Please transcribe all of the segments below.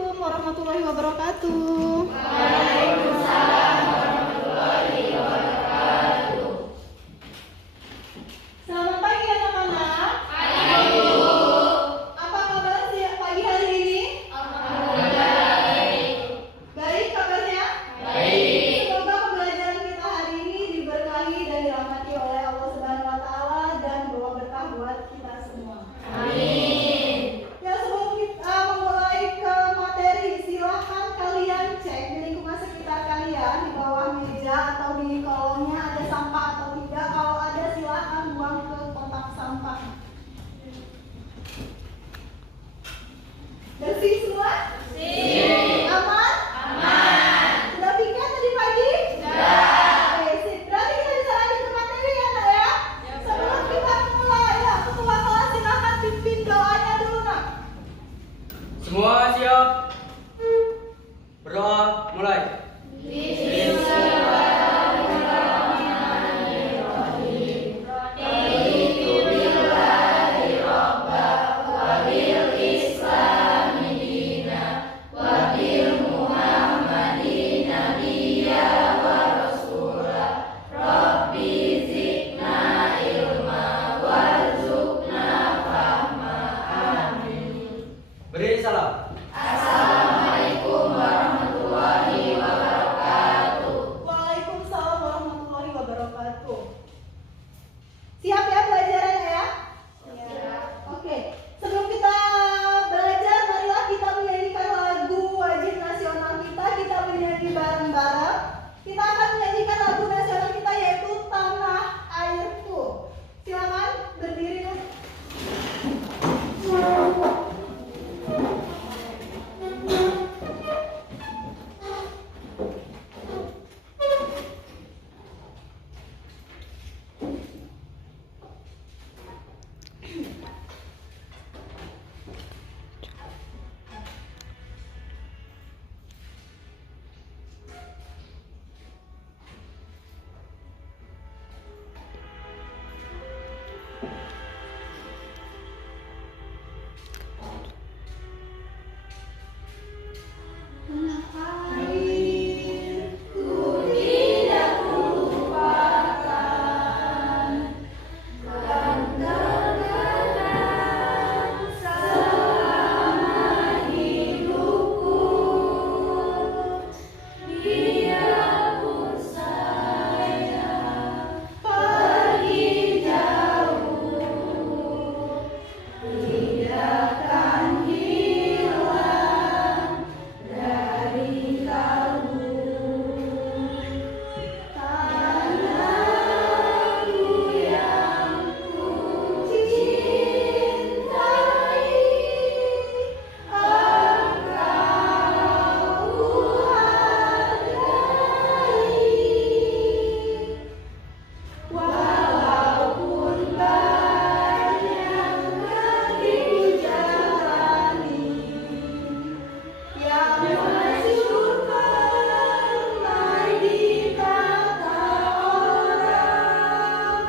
Assalamualaikum warahmatullahi wabarakatuh. Waalaikumsalam warahmatullahi wabarakatuh. Selamat pagi anak-anak. Pagi, Bu. Apa kabar pagi hari ini? Baik. Baik kabarnya? Baik. Semoga pembelajaran kita hari ini diberkahi dan dirahmati oleh Allah Subhanahu wa taala dan bawa berkah buat kita semua. Amin. Ya, sebelum kita memulai ke materi, silahkan kalian cek di lingkungan sekitar kalian, di bawah meja atau di kolongnya ada sampah atau tidak. Kalau ada, silahkan buang ke kotak sampah. Bersih semua? Sip. Aman? Aman. Sudah pikir tadi pagi? Sudah. Oke, sip. Berarti kita bisa lanjut ke materi ya, Nak ya? Sebelum kita mulai, ya, ketua kelas silahkan pimpin doanya dulu, Nak. Semua siap? Berdoa mulai. Beri salam. Waalaikumsalam warahmatullahi wabarakatuh. Siap ya pelajaran ya? Siap. Oke, sebelum kita belajar, marilah kita menyanyikan lagu wajib nasional kita. Kita menyanyi bareng-bareng. Kita akan menyanyikan lagu nasional kita yaitu Tanah Airku. Silakan berdiri. Tanah airku tidak lupakan, kan terkenang selama hidupku. Biarpun saya pergi jauh, tidak akan hilang dari kalbu. Tanahku yang ku cintai, engkau ku hargai. Walaupun banyak negeri ku jalani, yang masyhur ramai di mata orang,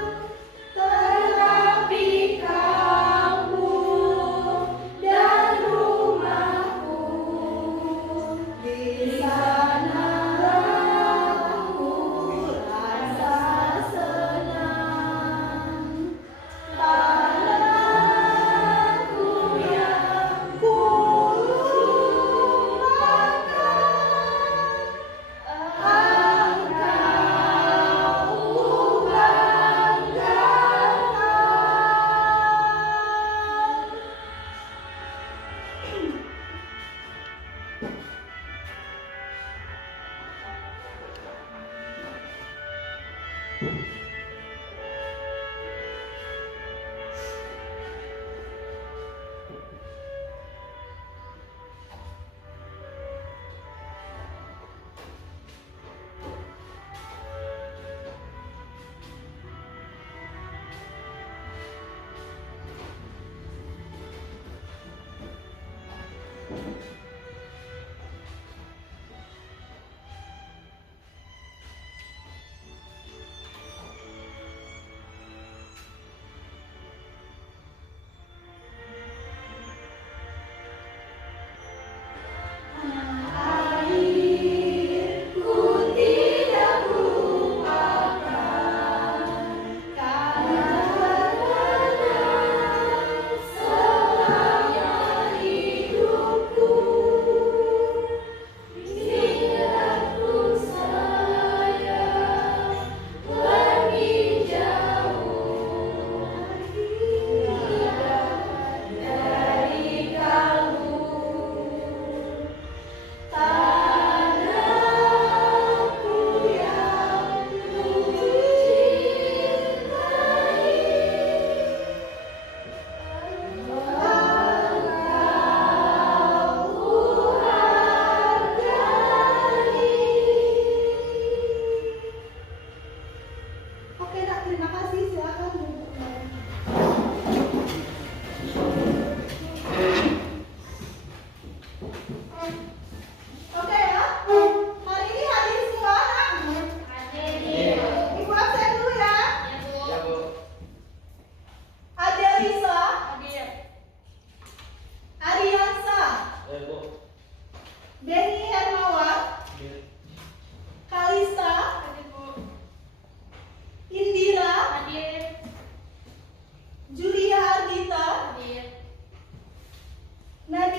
tetapi kampung dan rumahku, di sanalah aku rasa senang. Tanahku yang ku lupakan, engkau ku banggakan.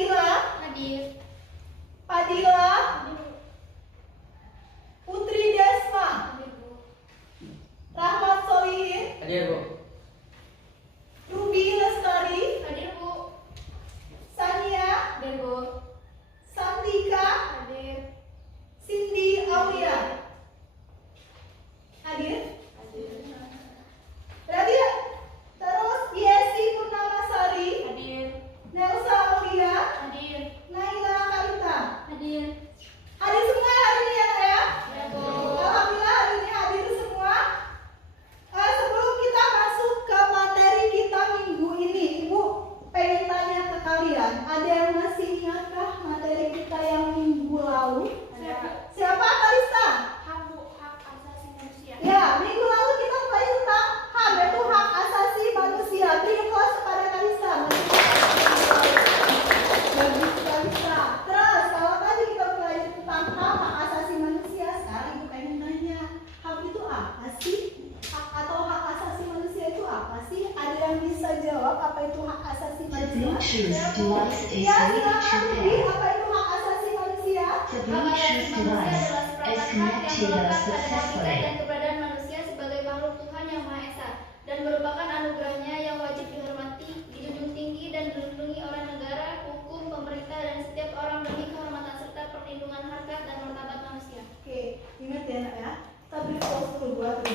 Nazira, Hadir. Padilla, Putri Desma, Hadir, Bu. Rahmat Solihin, Hadir, Bu. Ruby Lestari, Hadir, Bu. Sania, Hadir, Bu. Santika, Hadir. Cindy Aulia. Hadir? Berarti ya? Terus Yesi Purnamasari, Hadir. Nelsa Aulia, Hadir. Naila Kalita. Hadir. Hadir semua hari ini ya, Nak, ya? Ya, Bu. Alhamdulillah hari ini hadir semua. Sebelum kita masuk ke materi kita minggu ini, Ibu pengen tanya ke kalian, ada yang masih ingatkah materi kita yang minggu lalu? Siapa, Kalista? Hak, Bu. Hak asasi manusia. Ya, minggu lalu kita mulai tentang HAM, yaitu hak asasi manusia. Beri applause kepada Kalista. Bagus, Kalista. Terus, kalau tadi kita mulai tentang HAM, hak asasi manusia, sekarang Ibu pengen nanya, HAM itu apa sih? Hak atau hak asasi manusia itu apa sih? Ada yang bisa jawab apa itu hak asasi The manusia? Bluetooth device is Ya, ready silakan to Ruby. pair. Apa itu hak asasi manusia? The Bluetooth device is connected successfully. dan keberadaan manusia sebagai makhluk Tuhan yang Maha Esa dan merupakan anugerahnya yang wajib dihormati, dijunjung tinggi dan dilindungi oleh negara, hukum, pemerintah dan setiap orang demi kehormatan serta perlindungan harkat dan martabat manusia. Oke, ingat ya, Nak, ya. Kita beri applause dulu buat Ruby.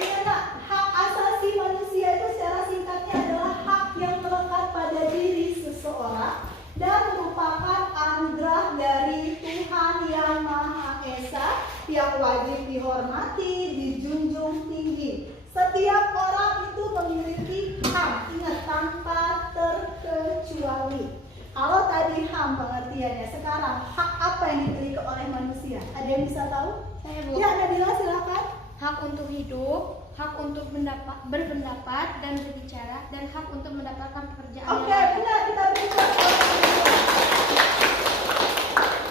Ingat, Nak, hak asasi manusia itu secara singkatnya adalah hak yang melekat pada diri seseorang dan merupakan anugerah dari Tuhan yang Maha Esa yang wajib dihormati, dijunjung tinggi. Setiap orang itu memiliki HAM, ingat, tanpa terkecuali. Kalau tadi HAM pengertiannya, sekarang hak apa yang dimiliki oleh manusia? Ada yang bisa tahu? Saya, Bu. Ya, Nabila silakan. Hak untuk hidup, hak untuk berpendapat dan berbicara, dan hak untuk mendapatkan pekerjaan Oke, yang layak. benar, kita berikan.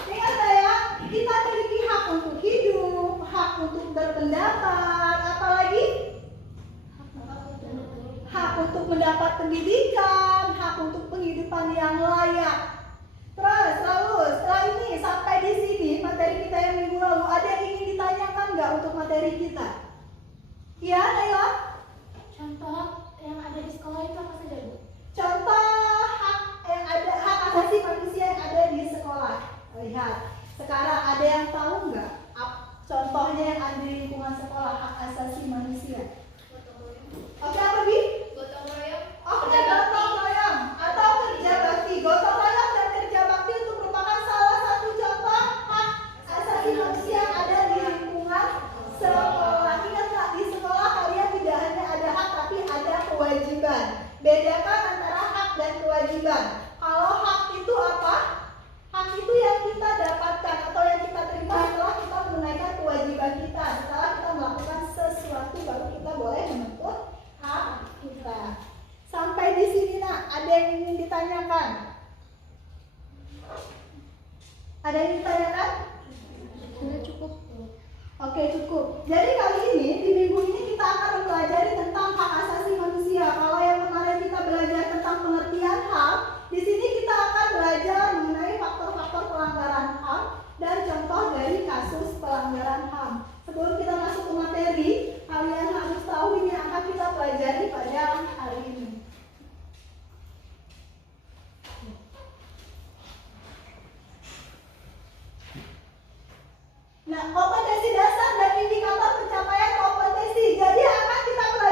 Ingat ya, kita memiliki hak untuk hidup, hak untuk berpendapat, apalagi hak untuk mendapat pendidikan, hak untuk penghidupan yang layak. Terus, lalu setelah ini sampai di sini materi kita yang minggu lalu, ada yang ingin ditanyakan nggak untuk materi kita? Iya, Naila? Contoh yang ada di sekolah itu apa saja, Bu? Contoh hak yang ada, hak asasi manusia yang ada di sekolah. Lihat, sekarang ada yang tahu nggak contohnya yang ada di lingkungan sekolah hak asasi manusia? Oke, apa Bi? Gotong royong. Oke, gotong royong atau kerja bakti. Gotong royong dan kerja bakti itu merupakan salah satu contoh hak asasi manusia yang ada di lingkungan sekolah. Ingat nggak, di sekolah kalian tidak hanya ada hak tapi ada kewajiban. Bedakan antara hak dan kewajiban. Kalau hak itu apa? Hak itu yang kita dapatkan atau yang kita terima setelah kita menunaikan kewajiban kita. Setelah kita melakukan sesuatu baru kita boleh menuntut hak kita. Sampai di sini, Nak, ada yang ingin ditanyakan? Ada yang ditanyakan? Sudah cukup. Oke, cukup. Jadi kali ini di minggu ini kita akan mempelajari tentang hak asasi manusia. Kalau yang kemarin kita belajar tentang pengertian HAM, di sini kita akan belajar mengenai faktor-faktor pelanggaran HAM dan contoh dari kasus pelanggaran HAM. Sebelum kita masuk ke materi, kalian harus tahu ini yang akan kita pelajari pada hari ini. Nah, kompetensi dasar dan indikator pencapaian kompetensi. Jadi akan kita pelajari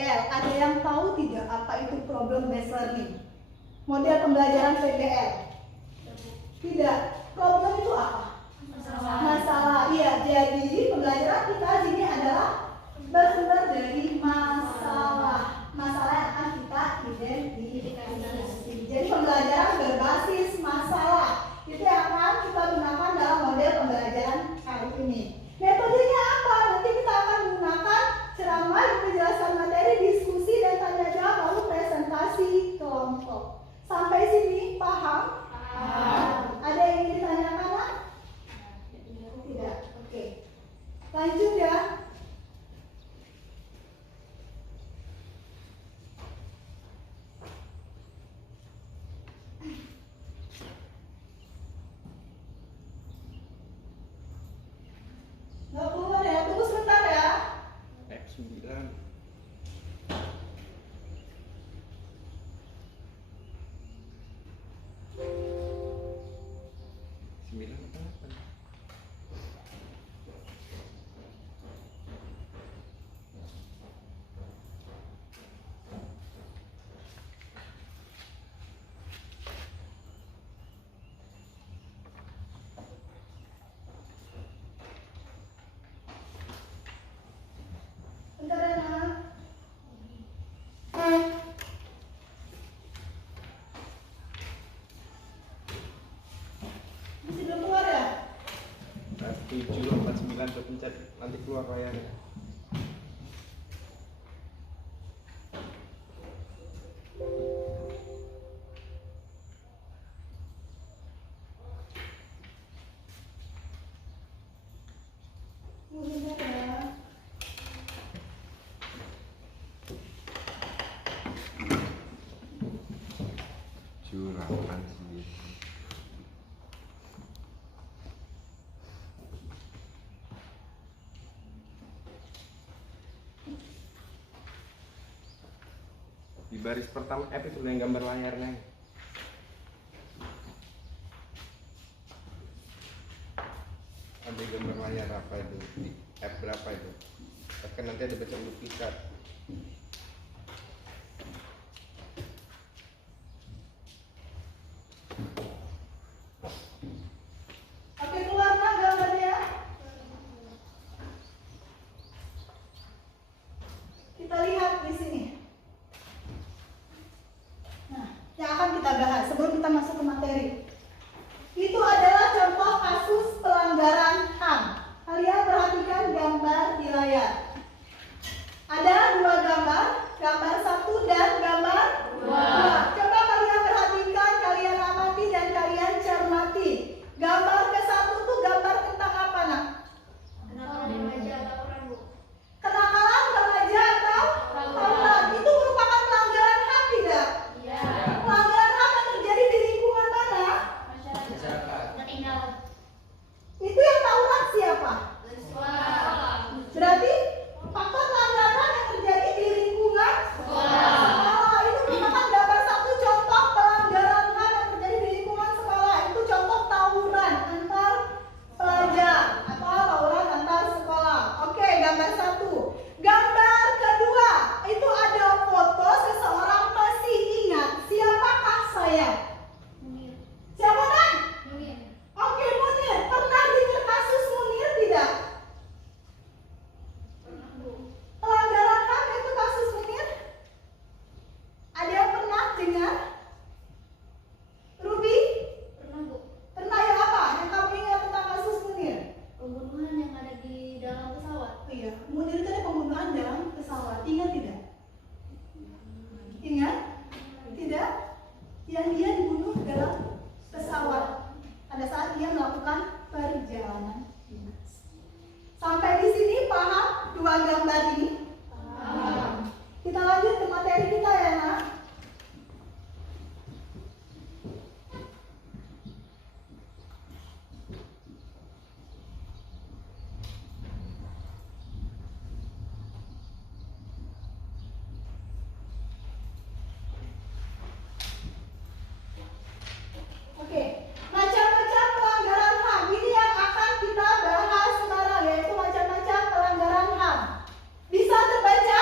PBL. Ada yang tahu tidak apa itu problem based learning? Model pembelajaran PBL. Tidak. Problem itu apa? Masalah. Iya, jadi pembelajaran kita sini adalah bersumber dari masalah. Masalah yang akan kita identifikasi. Jadi pembelajaran berbasis masalah. Itu yang akan kita gunakan dalam model pembelajaran kali ini. Metodenya apa? Nanti kita akan menggunakan ceramah, penjelasan materi, diskusi, dan tanya jawab, lalu presentasi kelompok. Sampai sini paham? Ada yang ingin ditanyakan? Tidak. Oke. Lanjut ya. Nggak keluar ya, tunggu sebentar ya. F9. Bentar ya, Nak. Masih belum keluar ya? 749 pencet nanti keluar layarnya. Tunggu sebentar ya. Curang sih. Di baris pertama F itu yang gambar layarnya. Ada gambar layar apa itu? Di F berapa itu? Kan nanti ada baca lukisan. Oke, keluar Nak gambarnya. Kita lihat di sini. Nah, yang akan kita bahas sebelum kita masuk ke materi. Itu adalah contoh kasus pelanggaran HAM. Kalian perhatikan gambar di layar. Ada dua gambar, gambar 1 dan gambar 2. Coba kalian perhatikan, kalian amati dan kalian cermati. Gambar ke-1 itu gambar tentang apa, Nak? Kenakalan remaja atau orang bu? Kenakalan remaja atau tawuran. Itu merupakan pelanggaran HAM tidak? Iya. Pelanggaran HAM yang terjadi di lingkungan mana? Masyarakat. Tertinggal. Itu yang tawuran siapa? Sekolah. Berarti faktor pelanggaran HAM yang terjadi di lingkungan sekolah. Itu merupakan gambar 1 contoh pelanggaran HAM yang terjadi di lingkungan sekolah. Itu contoh tawuran antar pelajar atau tawuran antar sekolah. Oke, gambar 1. Gambar kedua, itu ada foto seseorang. Masih ingat siapakah saya? Munir. Siapa, Nak? Munir. Oke, Munir. Pernah dengar kasus Munir tidak? Pernah bu. Pelanggaran HAM itu kasus Munir? Ada yang pernah dengar? Ruby? Pernah bu. Pernah ya apa? Yang kamu ingat tentang kasus Munir? Pembunuhan yang ada di dalam pesawat. Oh iya, Munir itu ada pembunuhan dalam pesawat. Ingat tidak? Ingat? Tidak? Yang dia dibunuh dalam pesawat pada saat dia melakukan perjalanan dinas. Sampai di sini paham dua gambar ini? Paham. Kita lanjut ke materi kita ya, Nak. Oke, macam-macam pelanggaran HAM ini yang akan kita bahas sekarang, yaitu macam-macam pelanggaran HAM. Bisa terbaca?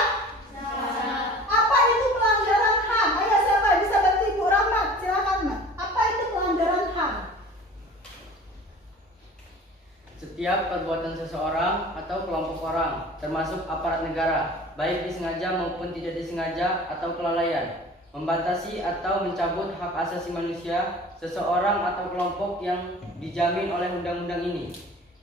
setiap perbuatan seseorang atau kelompok orang, termasuk aparat negara, baik disengaja maupun tidak disengaja atau kelalaian, membatasi atau mencabut hak asasi manusia seseorang atau kelompok yang dijamin oleh undang-undang ini,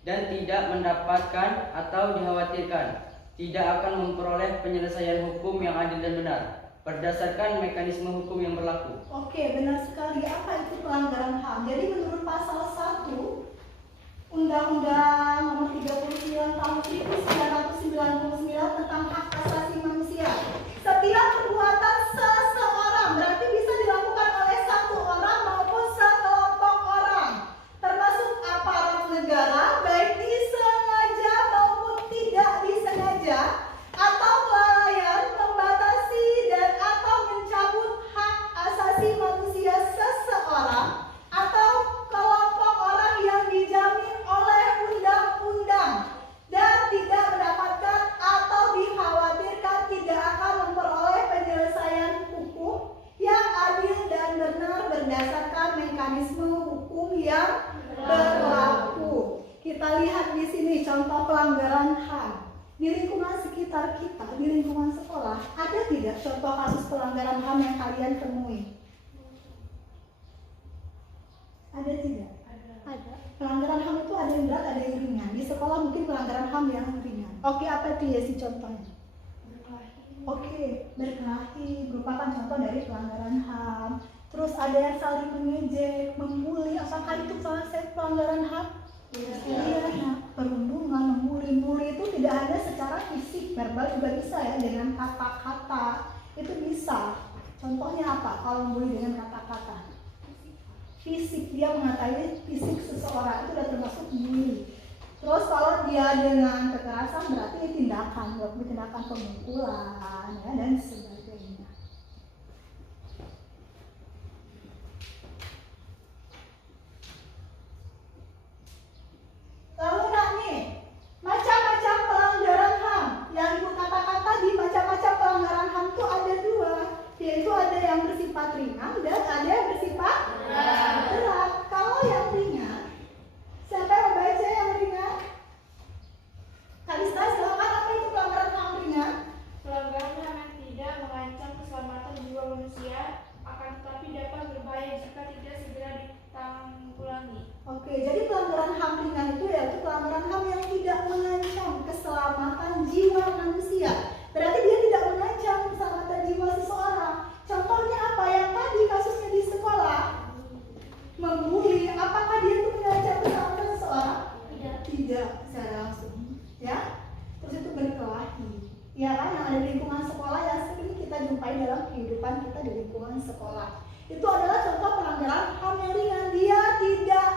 dan tidak mendapatkan atau dikhawatirkan tidak akan memperoleh penyelesaian hukum yang adil dan benar berdasarkan mekanisme hukum yang berlaku. Oke, benar sekali. Apa itu pelanggaran HAM? Jadi menurut pasal 1 Undang-Undang Nomor 39 Tahun 1999 tentang hak asasi manusia, setiap perbuatan seseorang berarti bisa dilakukan oleh satu orang maupun sekelompok orang, termasuk aparat negara, baik disengaja maupun tidak disengaja, atau kelalaian, membatasi dan atau mencabut hak asasi manusia seseorang atau kelompok orang yang dijamin oleh undang-undang dan tidak mendapatkan atau dikhawatirkan tidak akan memperoleh penyelesaian hukum yang adil dan benar berdasarkan mekanisme hukum yang berlaku. Kita lihat di sini contoh pelanggaran HAM. Di lingkungan sekitar kita, di lingkungan sekolah, ada tidak contoh kasus pelanggaran HAM yang kalian temui? Ada tidak? Ada. Pelanggaran HAM itu ada yang berat, ada yang ringan. Di sekolah mungkin pelanggaran HAM yang ringan. Oke, apa itu ya sih contohnya? Oke, berkelahi merupakan contoh dari pelanggaran HAM. Terus ada yang saling mengejek, membuli, apakah itu pelanggaran HAM? Iya, nah, perundungan, membuli itu tidak hanya secara fisik, verbal juga bisa ya, dengan kata-kata itu bisa. Contohnya apa? Kalau membuli dengan kata-kata, fisik, dia mengatai fisik seseorang itu sudah termasuk bully. Terus kalau dia dengan kekerasan berarti tindakan pemukulan ya, dan sebagainya. Lalu nih, macam-macam pelanggaran HAM. Yang ibu kata-kata di macam-macam pelanggaran HAM itu ada dua, yaitu ada yang bersifat ringan dan ada yang bersifat berat. Kalau yang ringan, siapa yang membaca yang ringan? Kalista, silakan. Apa itu pelanggaran HAM ringan? Pelanggaran HAM yang tidak mengancam keselamatan jiwa manusia akan tetapi dapat berbahaya jika tidak segera ditanggulangi. Oke, jadi pelanggaran HAM ringan itu yaitu pelanggaran HAM yang tidak mengancam keselamatan jiwa manusia. Berarti dia tidak mengancam keselamatan jiwa seseorang. Contohnya apa? Yang tadi kasusnya di sekolah, membuli. Apakah dia itu mengancam keselamatan seseorang? Tidak secara langsung. Ya, terus itu berkelahi. Ya kan, yang ada di lingkungan sekolah yang sering kita jumpai dalam kehidupan kita di lingkungan sekolah. Itu adalah contoh pelanggaran HAM yang ringan. Dia tidak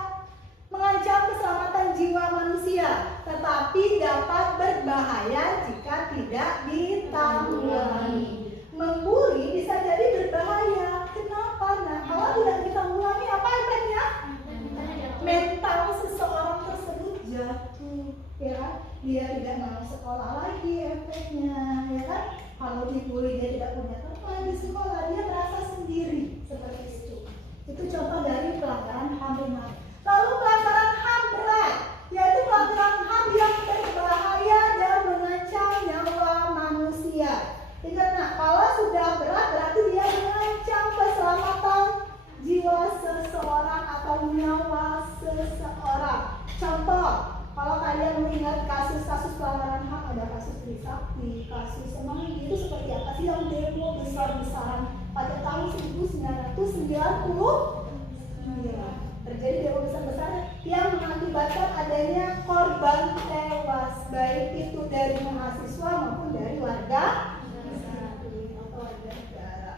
mengancam keselamatan jiwa manusia, tetapi dapat berbahaya jika tidak ditanggulangi. Membuli bisa jadi berbahaya. Kenapa? Nah, kalau tidak ditanggulangi, apa efeknya? Mental seseorang tersebut jatuh, ya kan? Dia tidak mau sekolah lagi, efeknya, ya kan? Kalau dibully dia tidak punya teman di sekolah, dia merasa sendiri, seperti itu. Itu contoh dari pelanggaran HAM ringan. Lalu pelanggaran HAM berat, yaitu pelanggaran HAM yang berbahaya dan mengancam nyawa manusia. Ingat nak, kalau sudah berat berarti dia mengancam keselamatan jiwa seseorang atau nyawa seseorang. Contoh, kalau kalian mengingat kasus-kasus pelanggaran HAM, ada kasus Trisakti, kasus Semanggi, itu seperti apa sih yang demo besar-besaran pada tahun 1990? Terjadi demo besar-besaran yang mengakibatkan adanya korban tewas, baik itu dari mahasiswa maupun dari warga atau warga negara.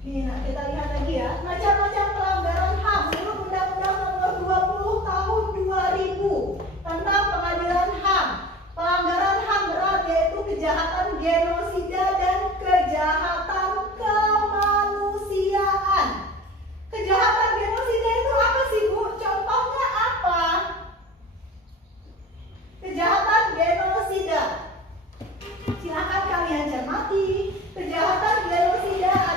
Nih, nah kita lihat lagi ya, macam-macam pelanggaran HAM menurut Undang-Undang Nomor 20 Tahun 2000 tentang Pengadilan HAM. Pelanggaran HAM berat yaitu kejahatan genosida dan kejahatan kemanusiaan. Kejahatan genosida itu apa sih, Bu? Contohnya apa? Kejahatan genosida. Silakan kalian cermati. Kejahatan genosida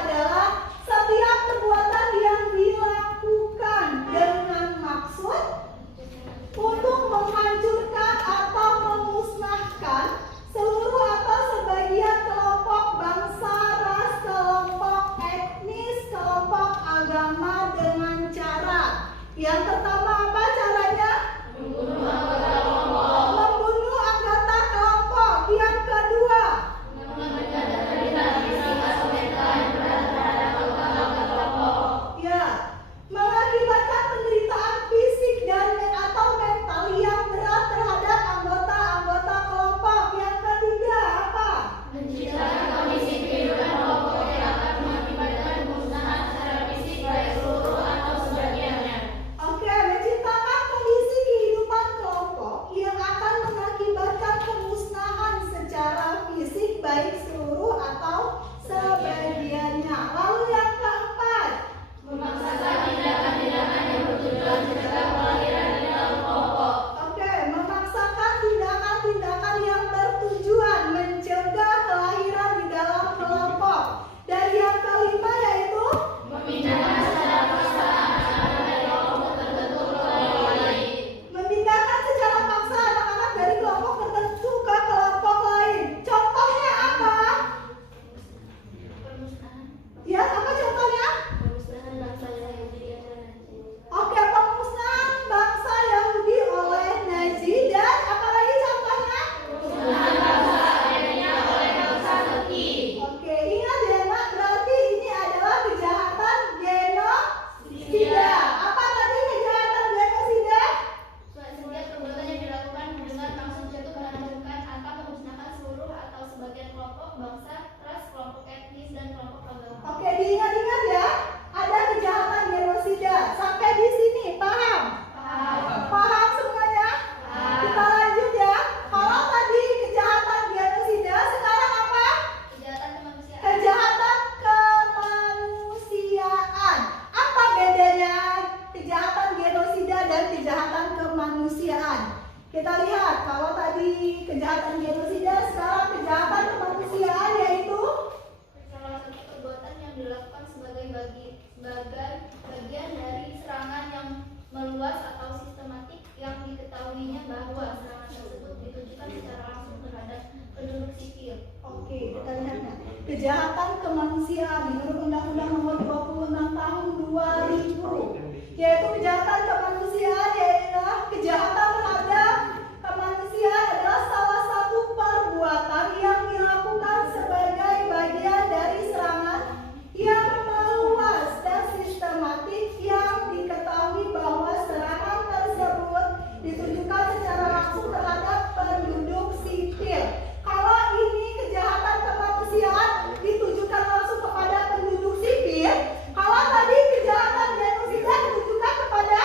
kejahatan kemanusiaan menurut Undang-Undang Nomor 26 Tahun 2000, yaitu kejahatan kemanusiaan yaitu kejahatan terhadap kemanusiaan adalah salah satu perbuatan yang dilakukan sebagai bagian dari serangan yang meluas dan sistematik yang diketahui bahwa serangan tersebut ditujukan secara langsung terhadap penduduk sipil. Kalau ini kejahatan kemanusiaan ditujukan langsung kepada penduduk sipil, kalau tadi kejahatan genosida ditujukan kepada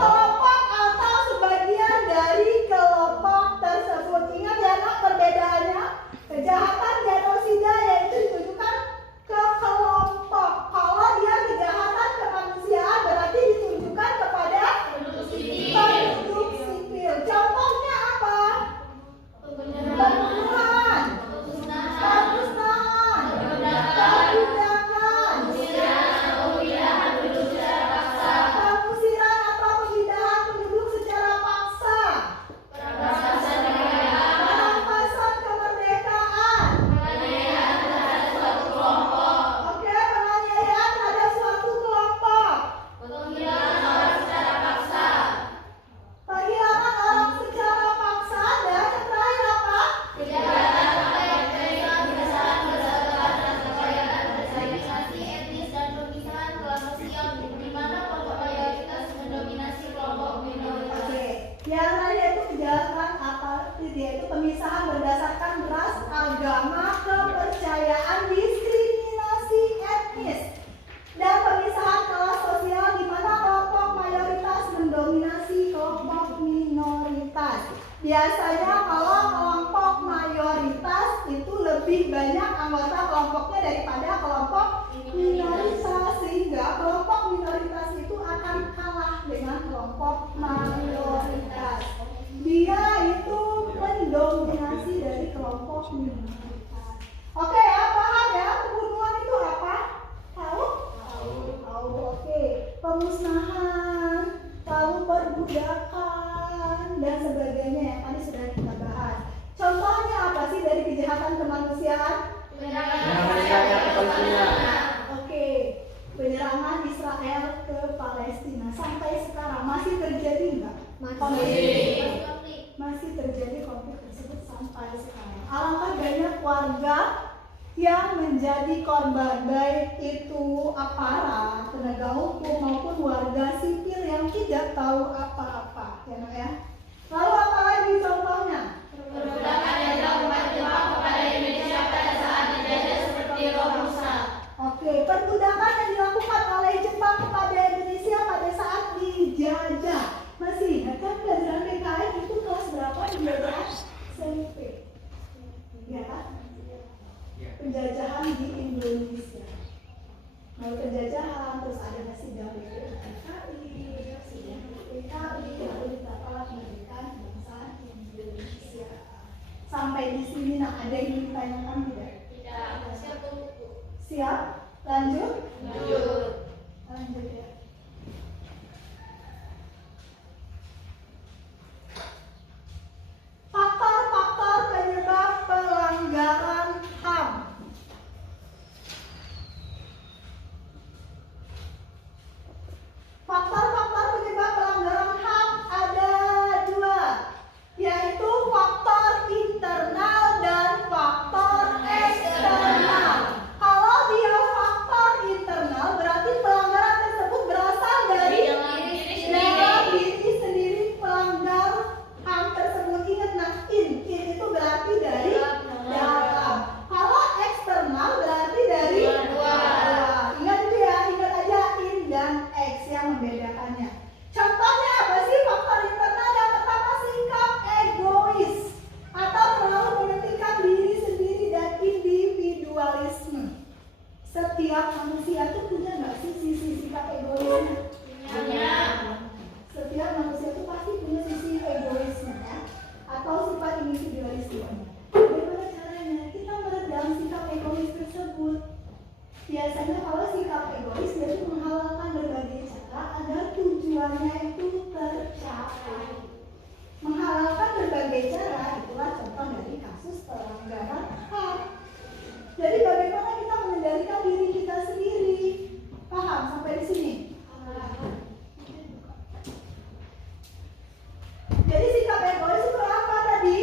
kelompok atau sebagian dari kelompok tersebut. Ingat ya nak perbedaannya, kejahatan genosida yaitu ditujukan ke kelompok. Kalau dia kejahatan kemanusiaan berarti ditujukan kepada penduduk sipil. Contohnya apa? Pembunuhan, pemusnahan, perbudakan, pengusiran atau pemindahan penduduk secara paksa, perampasan kemerdekaan, oke, penganiayaan terhadap suatu kelompok, penghilangan orang secara paksa, dan yang terakhir apa? Diskriminasi etnis dan pemisahan kelas sosial di mana kelompok mayoritas mendominasi kelompok minoritas. Oke, yang terakhir itu kejahatan apartheid, yaitu pemisahan berdasarkan ras, agama, kepercayaan, diskriminasi etnis, dan pemisahan kelas sosial di mana kelompok mayoritas mendominasi kelompok minoritas. Biasanya kalau kelompok mayoritas itu lebih banyak anggota kelompoknya daripada kelompok minoritas, sehingga kelompok minoritas itu akan kalah dengan kelompok mayoritas. Dia itu mendominasi dari kelompok minoritas. Oke ya, paham ya? Pembunuhan itu apa? Tahu? Tahu. Oke. Pemusnahan, lalu perbudakan dan sebagainya yang tadi sudah kita bahas. Contohnya apa sih dari kejahatan kemanusiaan? Penyerangan ke Palestina. Oke, penyerangan Israel ke Palestina sampai sekarang masih terjadi nggak? Masih terjadi konflik tersebut sampai sekarang. Alangkah banyak warga yang menjadi korban, baik itu aparat, penegak hukum maupun warga sipil yang tidak tahu apa-apa, ya nak ya. Lalu apa lagi contohnya? Perbudakan yang dilakukan Jepang kepada Indonesia pada saat dijajah seperti Romusa. Oke, perbudakan yang dilakukan oleh Jepang kepada Indonesia pada saat dijajah. Masih ingat kan pelajaran PKN itu kelas berapa di belajar SMP? Ya kan? Penjajahan di Indonesia. Lalu penjajahan, terus ada sidang PKI, sidang PKI, lalu ditaplah kemerdekaan bangsa Indonesia. Sampai di sini nak ada yang ditanyakan tidak? Tidak, siap buku. Siap? Lanjut? Lanjut. Lanjut ya. Faktor-faktor penyebab pelanggaran HAM. Faktor-faktor penyebab pelanggaran HAM ada dua, yaitu faktor internal dan faktor eksternal. Kalau dia faktor internal berarti pelanggaran tersebut berasal dari dalam diri sendiri pelanggar HAM tersebut. Ingat nah, in itu berarti dari dalam. Kalau eksternal berarti dari luar. Ingat itu ya, ingat aja in dan X yang membedakannya. Contohnya apa sih faktor internal? Yang pertama sikap egois atau terlalu mementingkan diri sendiri dan individualisme. Setiap manusia itu punya nggak sih sisi sikap egoisnya? Punya. Setiap manusia itu pasti punya sisi egoisnya ya, atau sifat individualisme. Bagaimana caranya kita meredam sikap egois tersebut? Biasanya kalau sikap egois dia itu menghalalkan berbagai cara agar tujuannya itu tercapai. Menghalalkan berbagai cara itulah contoh dari kasus pelanggaran HAM. Jadi bagaimana kita mengendalikan diri kita sendiri? Paham sampai di sini? Jadi sikap egois itu apa tadi?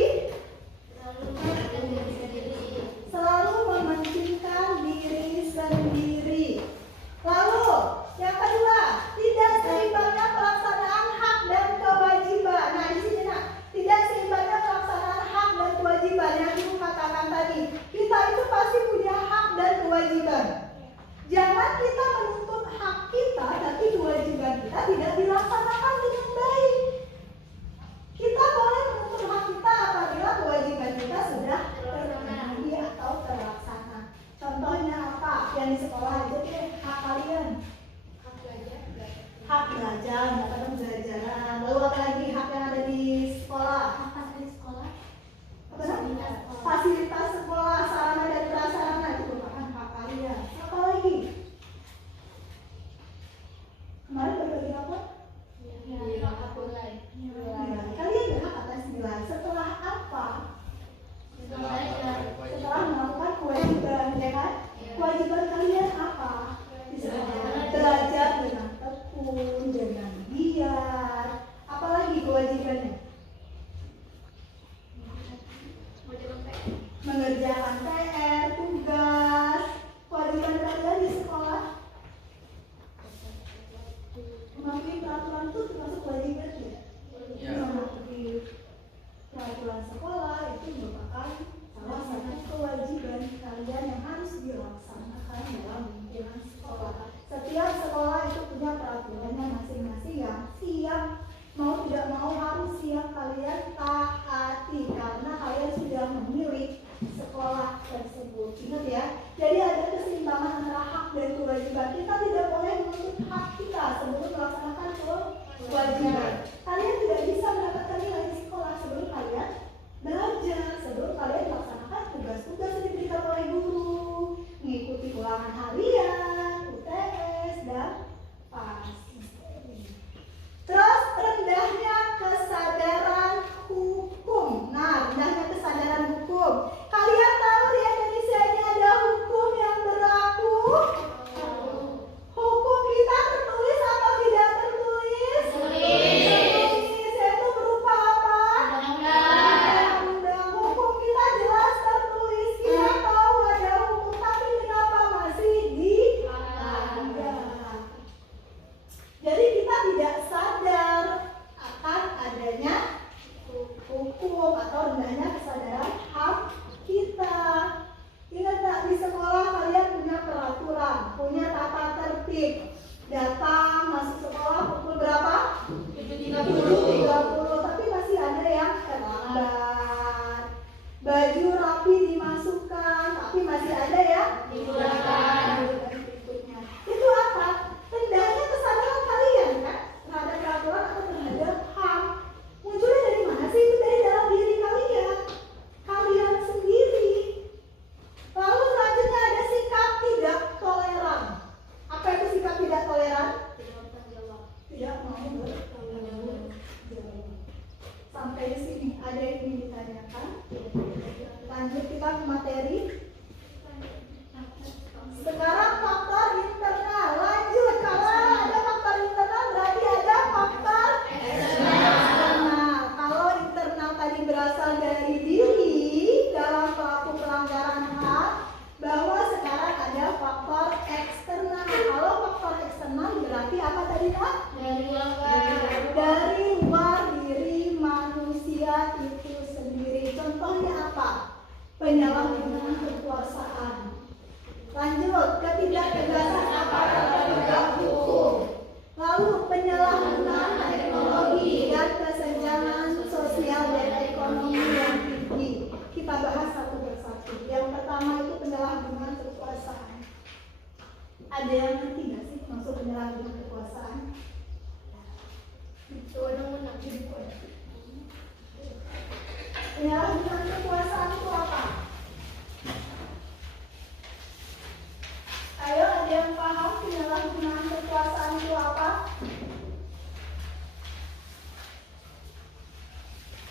Selalu mementingkan diri sendiri. Lalu yang kedua, tidak seimbangnya pelaksanaan hak dan kewajiban. Nah di sini tidak seimbangnya pelaksanaan hak dan kewajiban yang ibu katakan tadi. Kita itu pasti punya hak dan kewajiban. Jangan kita menuntut hak kita, tapi kewajiban kita tidak dilaksanakan dengan baik. Kita boleh menuntut hak kita apabila kewajiban kita sudah terpenuhi atau terlaksana. Contohnya apa? Yang di sekolah aja deh, hak kalian. Hak belajar, mendapatkan pelajaran. Lalu apa lagi hak yang ada di sekolah? Apa namanya? Fasilitas sekolah, sarana dan prasarana itu merupakan hak kalian. Apa lagi? Kemarin berbagi apa? Nilai. Kalian berhak atas nilai. Setelah apa? Setelah melakukan kewajiban, ya kan? Kewajiban kalian apa? Belajar dengan tekun, dengan giat. Apalagi kewajibannya? Mengerjakan PR, tugas. Kewajiban kalian di sekolah. Mematuhi peraturan itu termasuk kewajiban ya? Mematuhi peraturan sekolah itu merupakan salah satu kewajiban kalian yang harus dilaksanakan dalam lingkungan sekolah. Setiap sekolah itu punya peraturannya masing-masing yang siap, mau tidak mau harus siap kalian taati karena kalian sudah memilih sekolah tersebut. Ingat ya, jadi ada keseimbangan antara hak dan kewajiban. Kita tidak boleh menuntut hak kita sebelum melaksanakan kewajiban. Kalian tidak bisa mendapatkan nilai di sekolah sebelum kalian belajar, sebelum kalian melaksanakan tugas-tugas yang diberikan oleh guru, mengikuti ulangan harian, UTS, dan PAS. Terus rendahnya kesadaran hukum. Nah, rendahnya kesadaran hukum. Kalian tahu di Indonesia ini ada hukum yang berlaku? Hukum kita tertulis atau tidak tertulis? Tertulis. Itu berupa apa? Undang-undang. Hukum kita jelas tertulis. Kita tahu ada hukum, tapi kenapa masih dilanggar? Jadi kita tidak sadar akan adanya hukum atau rendahnya kesadaran hak kita. Ingat tak, di sekolah kalian punya peraturan, punya tata tertib. Datang masuk sekolah pukul berapa? 7.30. Tapi masih ada yang terlambat. Baju rapi dimasukkan, tapi masih ada yang berikutnya. Itu apa? Rendahnya kesadaran kalian kan terhadap peraturan atau terhadap hak. Munculnya dari mana sih? Itu dari dalam diri kalian sendiri. Lalu selanjutnya ada sikap tidak toleran. Apa itu sikap tidak toleran? Tidak mau bertanggung jawab. Sampai di sini ada yang ingin ditanyakan? Lanjut kita ke materi. Sekarang faktor internal. Lanjut, kalau ada faktor internal berarti ada faktor eksternal. Kalau internal tadi berasal dari diri dalam pelaku pelanggaran hak, bahwa sekarang ada faktor eksternal. Kalau faktor eksternal berarti apa tadi Kak? Dari luar diri manusia itu sendiri. Contohnya apa? Penyalahgunaan kekuasaan. Lanjut, ketidaktegasan aparat penegak hukum. Lalu penyalahgunaan teknologi dan kesenjangan sosial dan ekonomi yang tinggi. Kita bahas satu persatu. Yang pertama itu penyalahgunaan kekuasaan. Ada yang ngerti nggak sih maksud penyalahgunaan kekuasaan? Penyalahgunaan kekuasaan itu apa? Ayo, ada yang paham penyalahgunaan kekuasaan itu apa?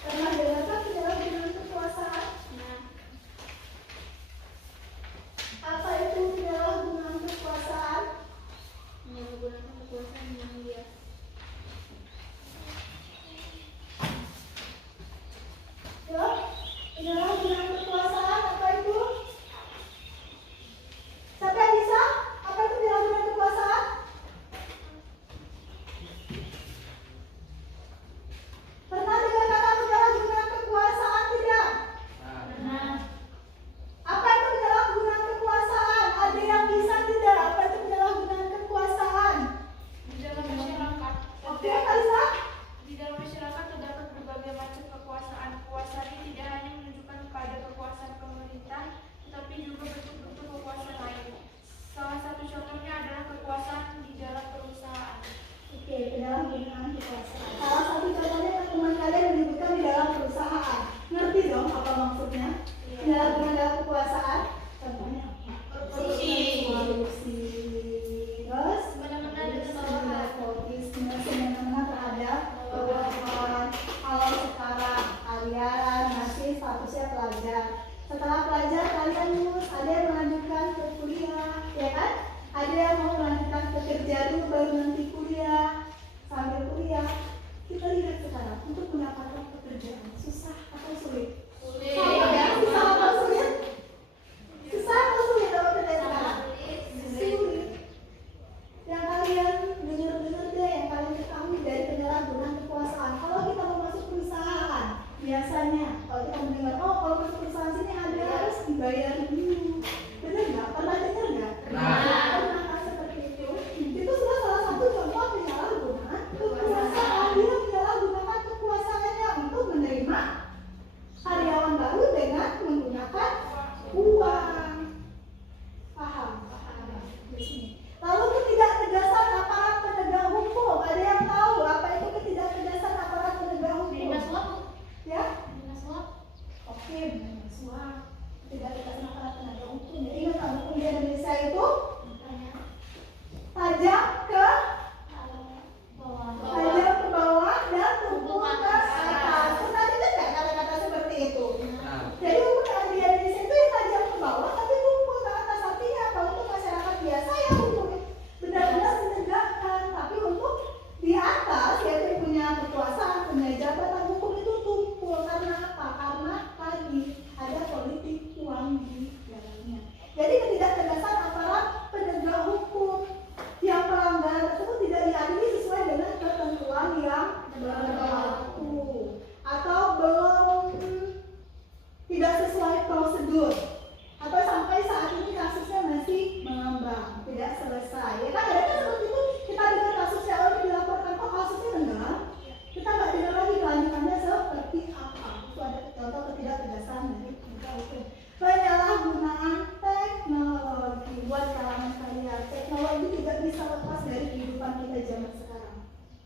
Pernah dengar penyalahgunaan kekuasaan?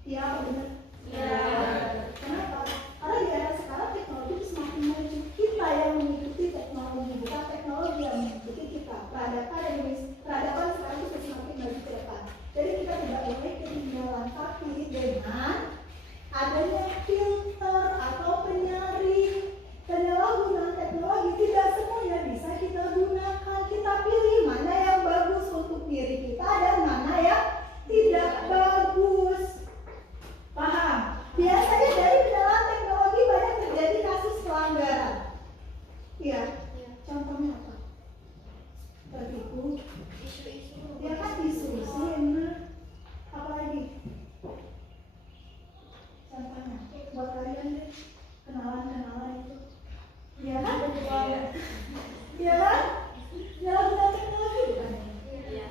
Iya, apa benar? Iya. Kenapa? Karena di era sekarang teknologi itu semakin maju. Kita yang mengikuti teknologi, bukan teknologi yang mengikuti kita. Peradaban sekarang itu semakin maju ke depan. Jadi kita tidak boleh ketinggalan, tapi dengan adanya filter atau penyaring, penyalahgunaan teknologi, tidak semuanya bisa kita gunakan. Kita pilih mana yang bagus untuk diri kita dan mana yang tidak bagus. Paham? Biasanya dari penyalahan teknologi banyak terjadi kasus pelanggaran. Iya. Contohnya apa? Tertipu. Ya kan isu sih, bener. Apa lagi? Contohnya, buat kalian deh, kenalan itu. Iya kan? Iya kan? Penyalahgunaan teknologi bukan?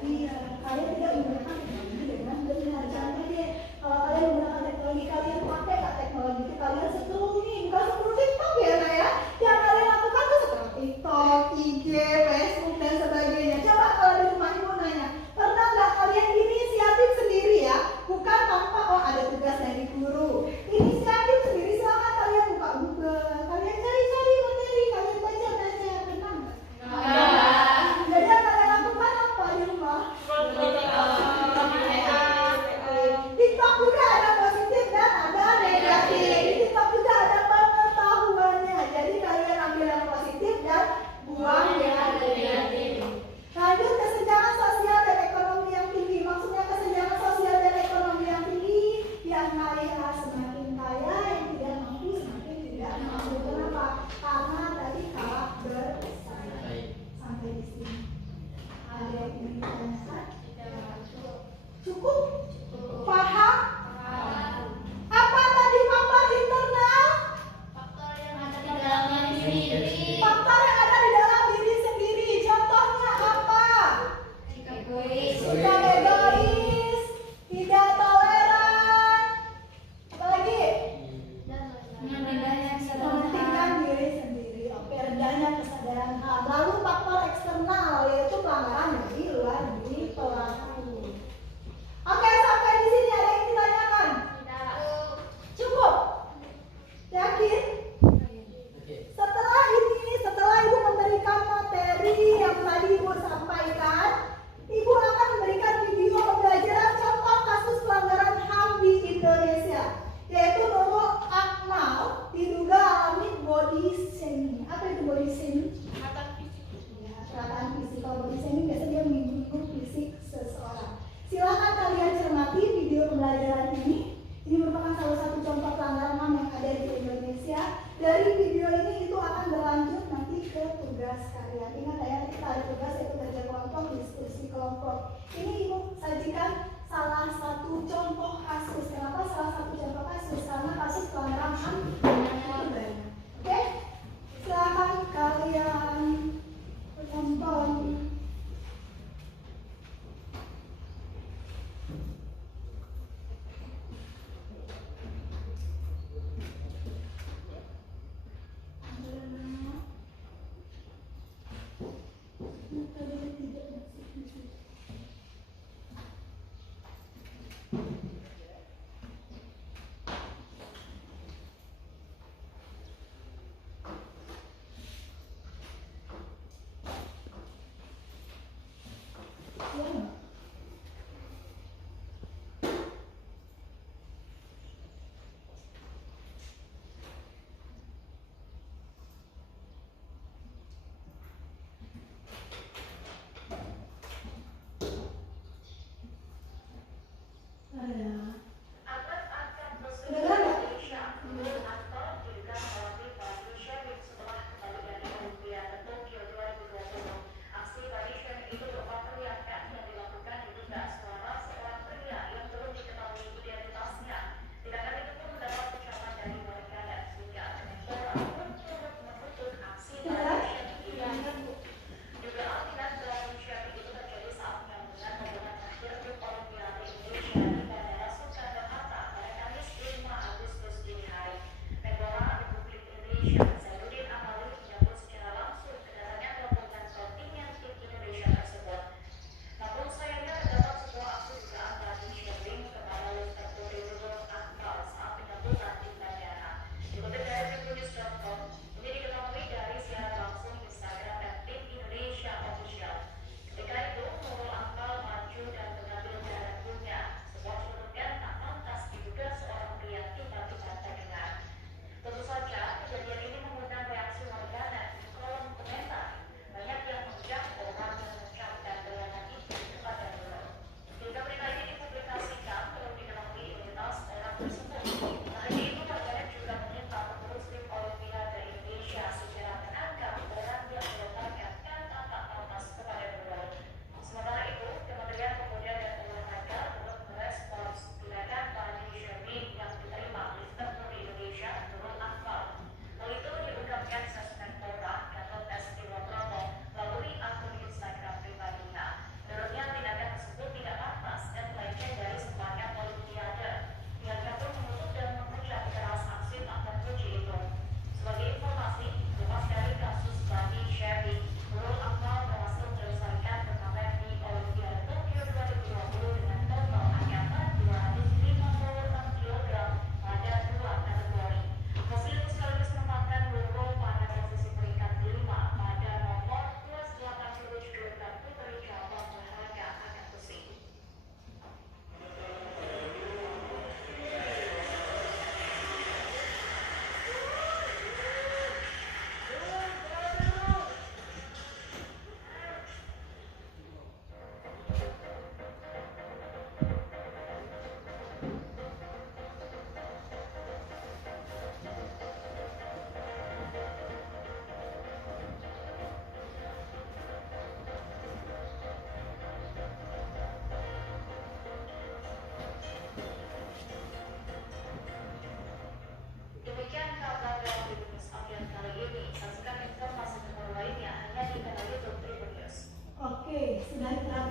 Iya. Kalian tidak menggunakan teknologi dengan benar. Contohnya deh, kalau kalian menggunakan teknologi, kalian pakai nggak teknologi itu? Kalian setelah ini, bukan setelah TikTok ya, Nak ya? Yang kalian lakukan itu setelah TikTok, IG, Facebook dan sebagainya. Coba kalau di rumah ibu nanya, pernah nggak kalian inisiatif sendiri ya? Bukan tanpa ada tugas dari guru. Inisiatif sendiri, silakan kalian buka Google, kalian cari-cari materi, kalian baca-baca, pernah nggak? Jadi yang kalian lakukan apa di rumah? TikTok juga ada positif dan ada negatif. Di TikTok juga ada pengetahuannya. Jadi kalian ambil yang positif dan buang yang negatif. Lanjut, kesenjangan sosial dan ekonomi yang tinggi. Maksudnya kesenjangan sosial dan ekonomi yang tinggi, yang kaya semakin kaya, yang tidak mampu semakin tidak mampu. Kenapa? Karena tadi kalah bersaing. Sampai di sini. Ada yang ingin ditanyakan? Cukup? Paham? Apa tadi faktor internal? Faktor yang ada di dalamnya sendiri. Faktor yang ada di dalam diri sendiri. Contohnya apa? Sikap egois, tidak toleran. Apa lagi? Mementingkan diri sendiri. Oke, rendahnya kesadaran hal. Lalu faktor eksternal, yaitu pelanggaran dari luar diri pelaku. Oke, sampai di sini ada yang ditanyakan? Cukup? Yakin? Setelah Ibu memberikan materi yang tadi Ibu sampaikan, Ibu akan memberikan video pembelajaran contoh kasus pelanggaran HAM di Indonesia, yaitu Nurul Akmal diduga alami body shaming. Apa itu body shaming? Perkataan fisik. Kalau body shaming biasanya menyinggung fisik seseorang. Silakan kalian cermati video pembelajaran ini. Ini merupakan salah satu contoh pelanggaran HAM yang ada di Indonesia. Dari video ini itu akan berlanjut nanti ke tugas kalian. Ingat ya, kita ada tugas yaitu kerja kelompok, diskusi kelompok. Ini Ibu sajikan salah satu contoh kasus. Kenapa salah satu contoh kasus? Karena kasus pelanggaran HAM itu banyak. Oke? Silakan kalian tonton.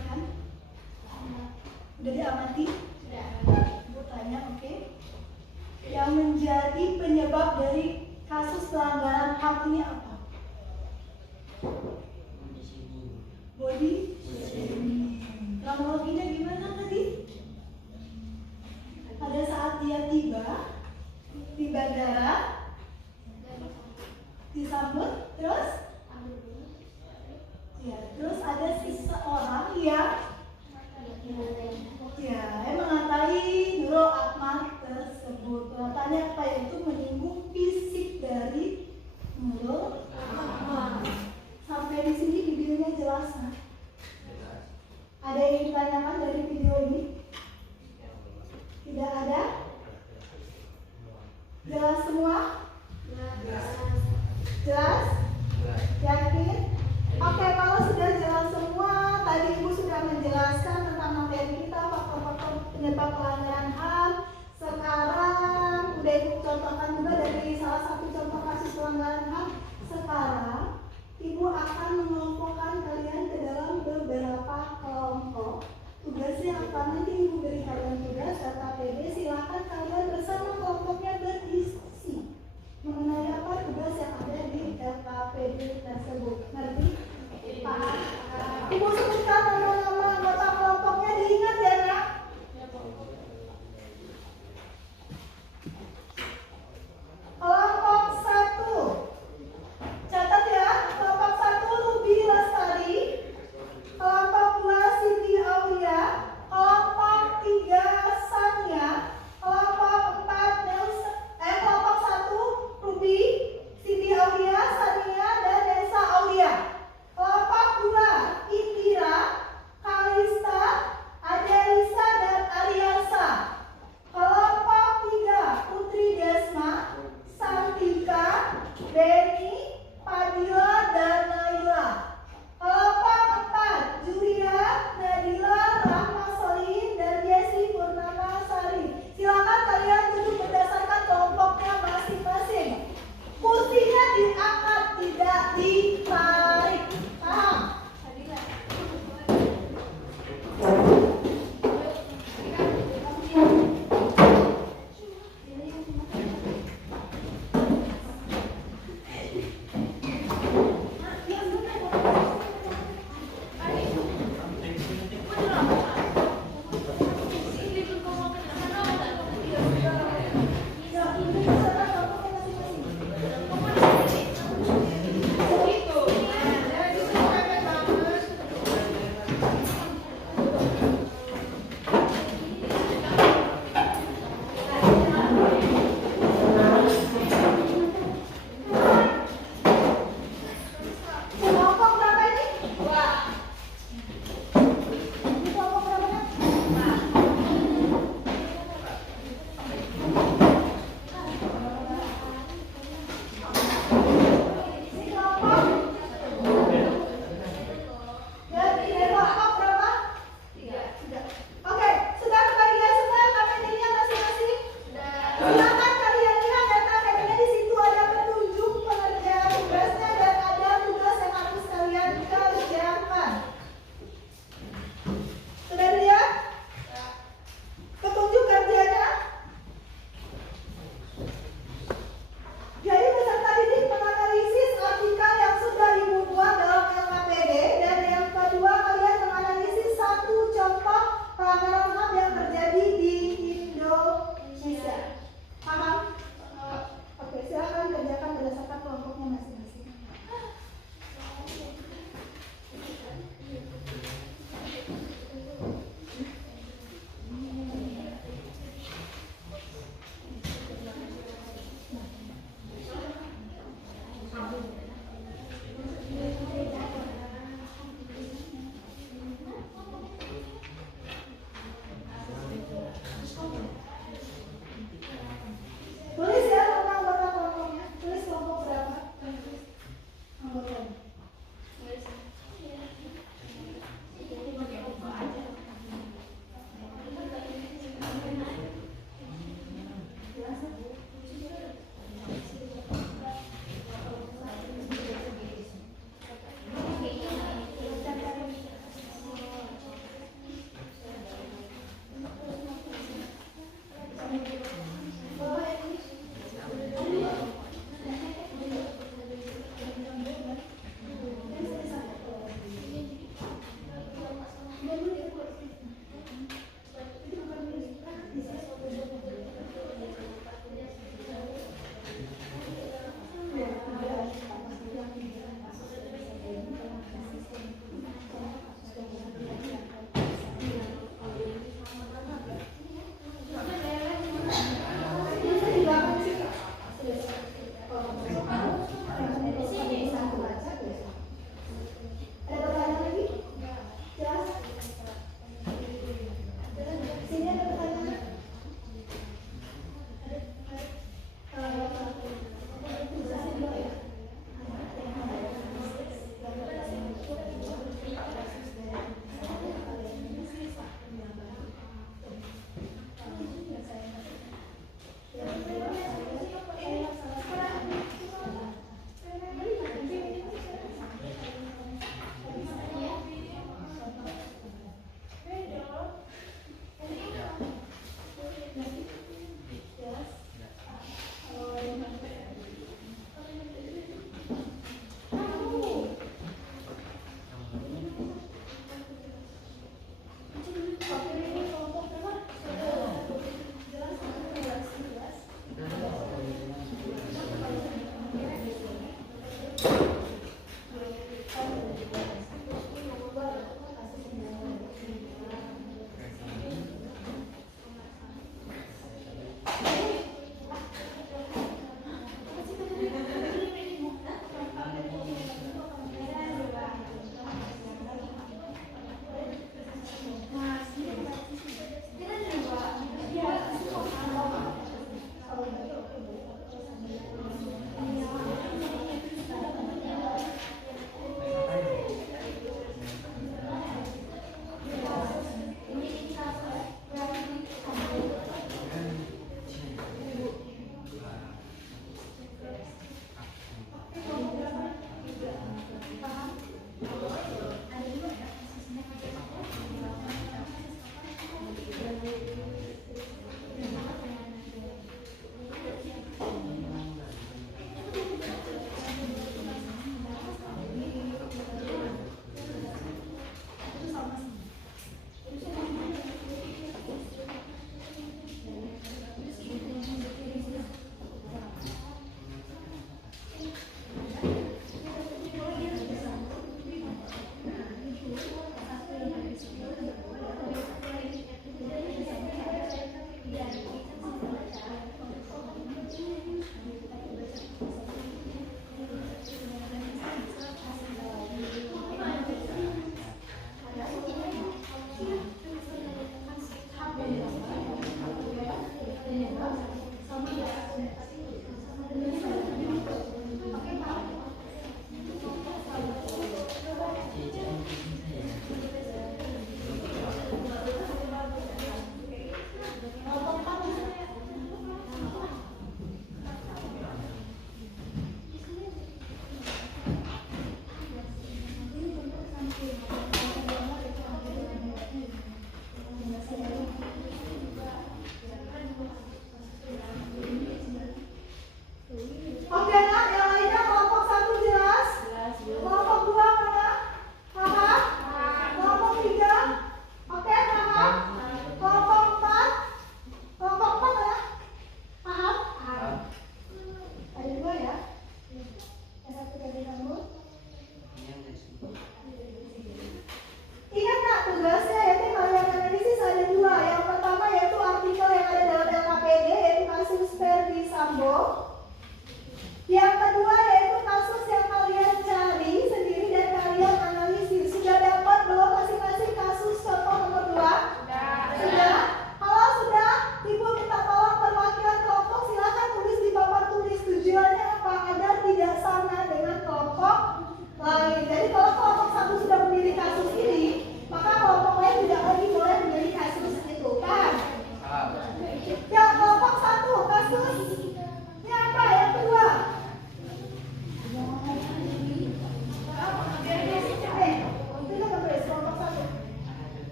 diamankan? Udah diamati? Sudah. Ibu tanya, oke. Yang menjadi penyebab dari kasus pelanggaran HAM ini apa? Body shaming. Kronologinya gimana tadi? Pada saat dia tiba di bandara, disambut, terus? Ya, terus ada seseorang yang mengatai Nurul Akmal tersebut. Tanya apa itu menyinggung fisik dari Nurul Akmal. Sampai di sini videonya jelas, kan? Ada yang ditanyakan dari video ini? Tidak ada? Jelas semua? Jelas? Yakin? Oke, kalau sudah jelas semua, tadi Ibu sudah menjelaskan tentang materi kita, faktor-faktor penyebab pelanggaran HAM. Sekarang udah Ibu contohkan juga dari salah satu contoh kasus pelanggaran HAM. Sekarang Ibu akan mengelompokkan kalian ke dalam beberapa kelompok. Tugasnya apa? Nanti Ibu beri kalian tugas KKPD. Silakan kalian bersama kelompoknya berdiskusi mengenai apa tugas yang ada di KKPD tersebut. Ngerti? Paham? Ibu sebutkan nama-nama anggota kelompoknya, diingat ya, Nak? Kelompok 1. Catat ya, kelompok 1 Ruby Lestari, kelompok 2 Siti Aulia, kelompok 3 Sanya, kelompok 1 Ruby, Siti Aulia, Sania, dan Desa Aulia. Kelompok 2 Indira,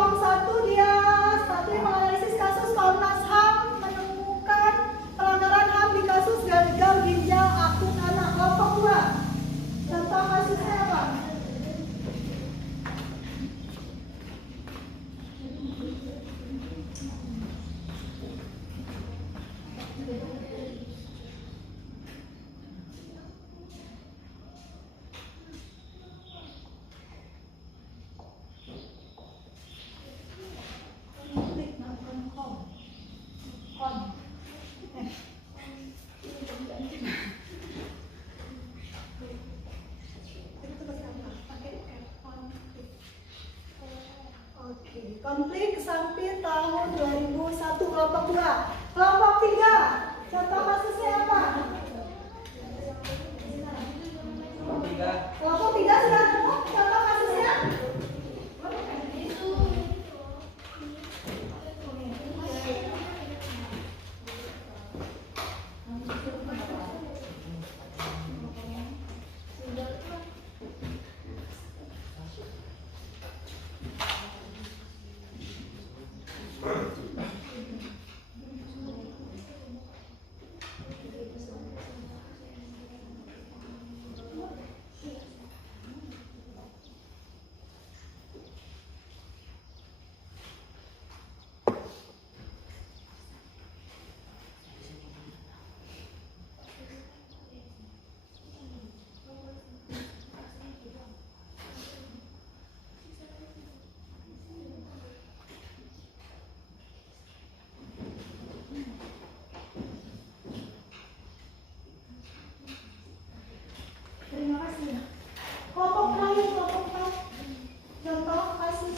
kelompok 1 dia menganalisis kasus Komnas HAM menemukan pelanggaran HAM di kasus gagal ginjal akut anak. Kelompok 2, contoh kasusnya apa? Konflik sampai tahun 2001. Kelompok 2. Kelompok 3, contoh kasusnya apa? Kelompok 3 sudah nemu contoh kasusnya? Terima kasih. Kelompok terakhir, kelompok 4, contoh kasus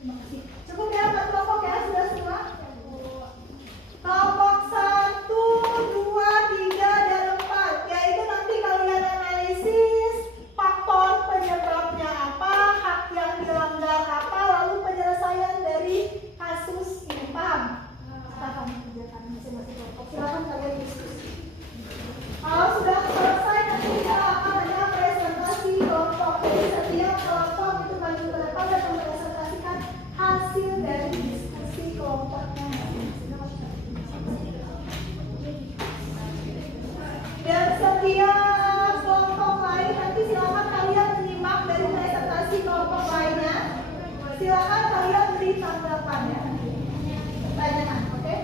Terima kasih. Cukup ya buat kelompok ya, sudah semua? Kelompok 1, 2, 3, dan 4, yaitu nanti kalian analisis faktor penyebabnya apa, hak yang dilanggar apa, lalu penyelesaian dari kasus ini. Paham? Paham kerjakan masing-masing kelompok. Silakan kalian diskusi. Kalau sudah selesai nanti kita akan ada presentasi kelompok. Jadi setiap kelompok itu maju ke depan dan mempresentasikan hasil dari diskusi kelompoknya. Dan setiap kelompok lain nanti silakan kalian menyimak dari presentasi kelompok lainnya. Silakan kalian beri tanggapannya. Pertanyaan, oke?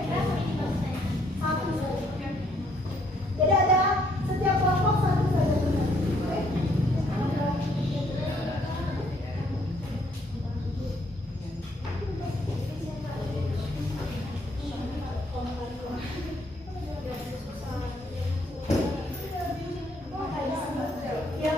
Satu saja. Jadi ada setiap kelompok satu saja. Oke? Ya,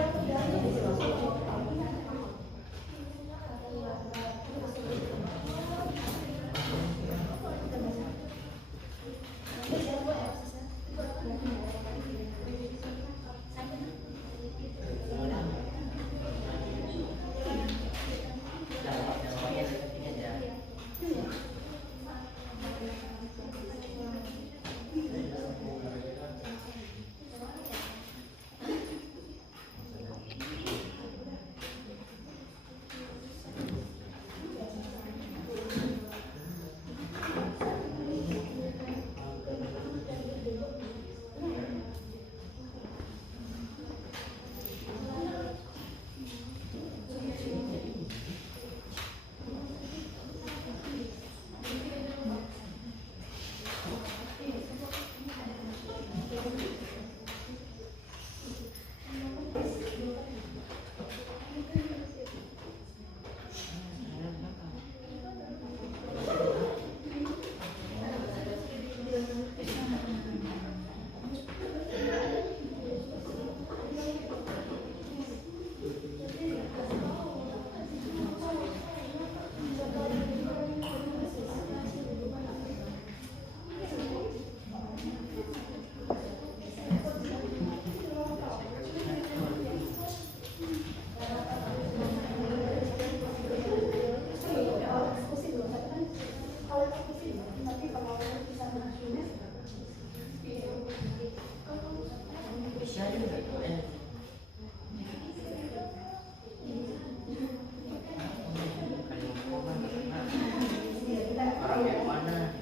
Orang yang mana?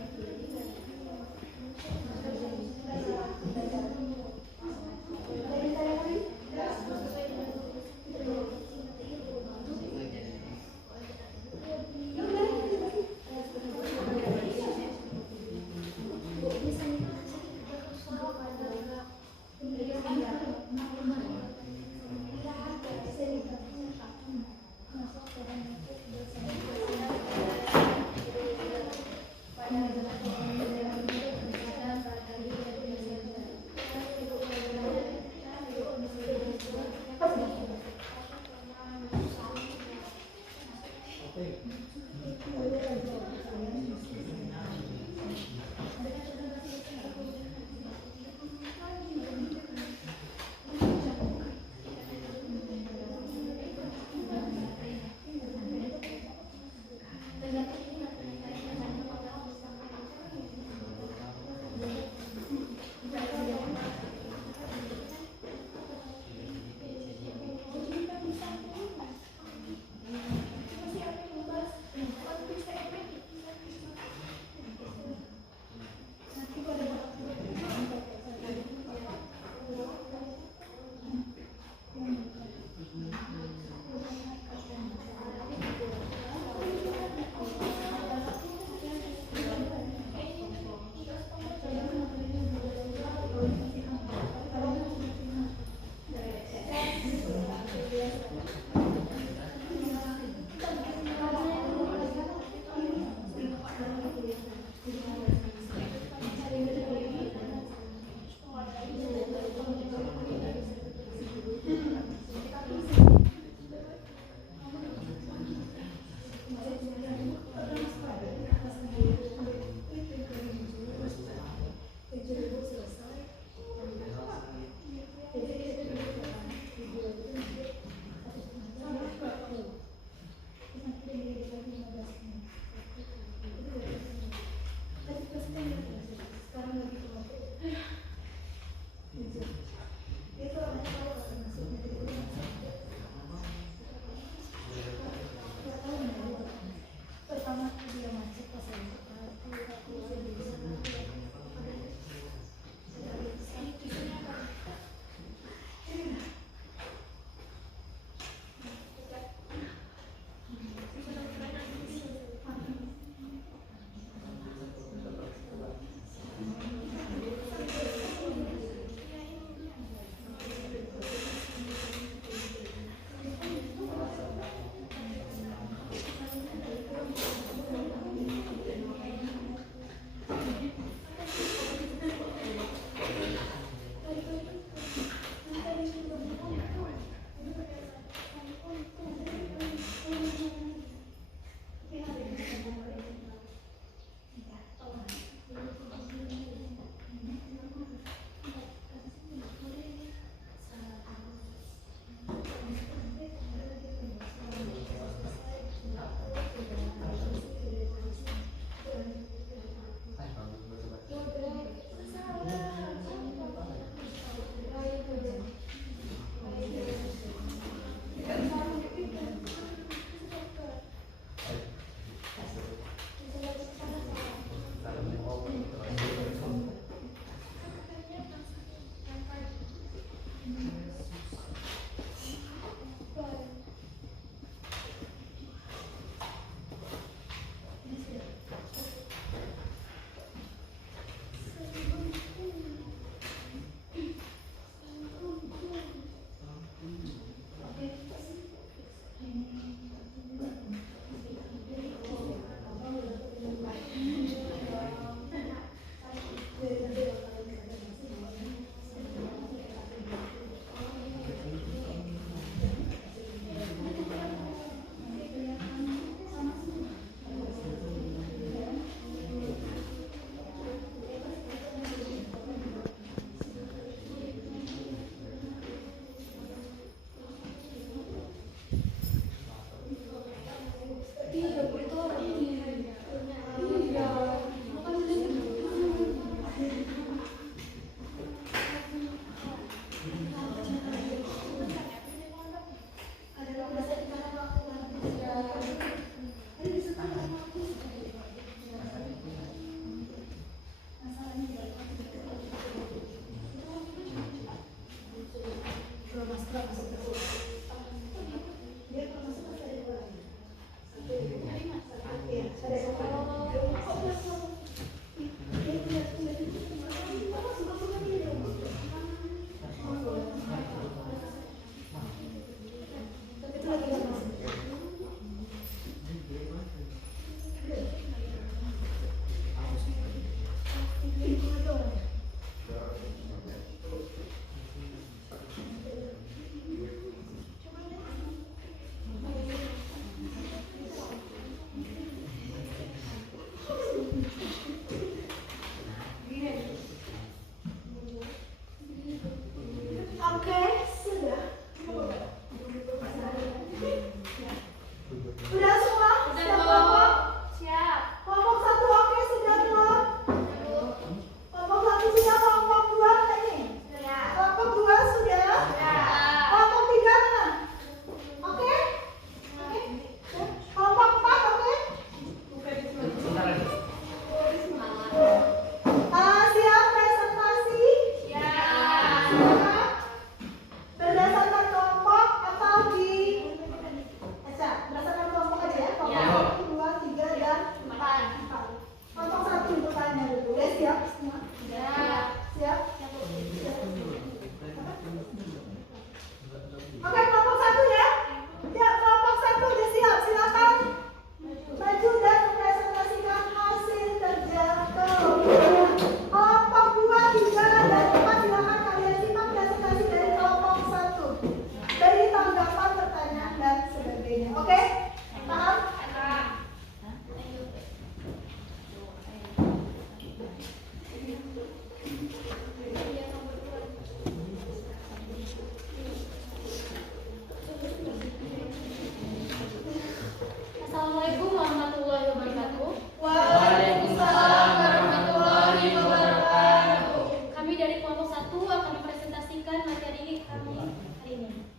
kami hari ini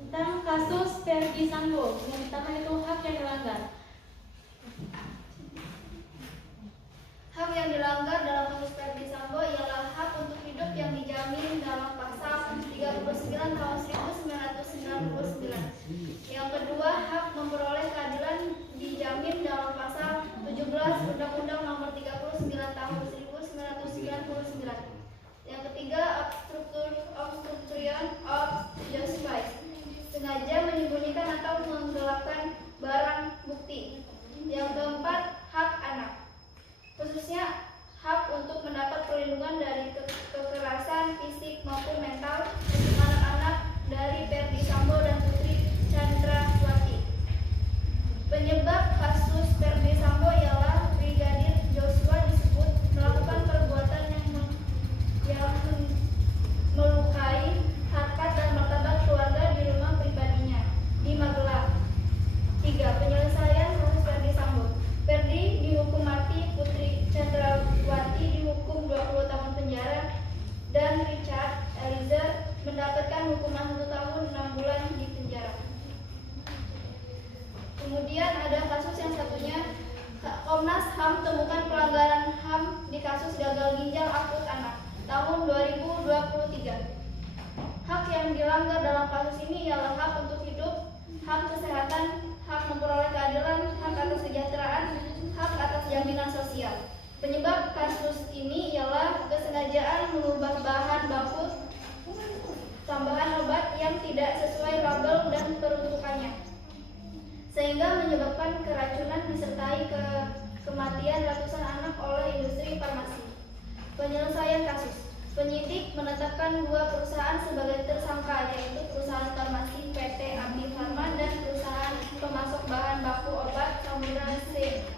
tentang kasus Verdi Sambo. Yang pertama itu hak yang dilanggar. Hak yang dilanggar dalam kasus Verdi Sambo ialah hak untuk hidup yang dijamin dalam pasal 39 tahun 1999. Yang kedua, hak memperoleh keadilan dijamin dalam pasal 17 Undang-Undang Nomor 39 tahun 1999. Yang ketiga, obstruction of justice, sengaja menyembunyikan atau menggelapkan barang bukti. Yang keempat, hak anak, khususnya hak untuk mendapat perlindungan dari kekerasan fisik maupun mental untuk anak-anak dari Verdi Sambo dan Putri Chandrawati. Penyebab kasus Verdi Sambo ialah Brigadir Joshua disebut melakukan perbuatan yang melukai harkat dan martabat keluarga di rumah pribadinya di Magelang. 3. Penyelesaian kasus Verdi Sambo. Verdi dihukum mati, Putri Chandrawati dihukum 20 tahun penjara, dan Richard Eliezer mendapatkan hukuman 1 tahun 6 bulan di penjara. Kemudian ada kasus yang satunya, Komnas HAM temukan pelanggaran HAM di kasus gagal ginjal akut anak tahun 2023. Hak yang dilanggar dalam kasus ini ialah hak untuk hidup, hak kesehatan, hak memperoleh keadilan, hak atas kesejahteraan, hak atas jaminan sosial. Penyebab kasus ini ialah kesengajaan mengubah bahan baku tambahan obat yang tidak sesuai label dan peruntukannya, sehingga menyebabkan keracunan disertai kematian ratusan anak oleh industri farmasi. Penyelesaian kasus. Penyidik menetapkan 2 perusahaan sebagai tersangka, yaitu perusahaan farmasi PT Abdi Farma dan perusahaan pemasok bahan baku obat Samudra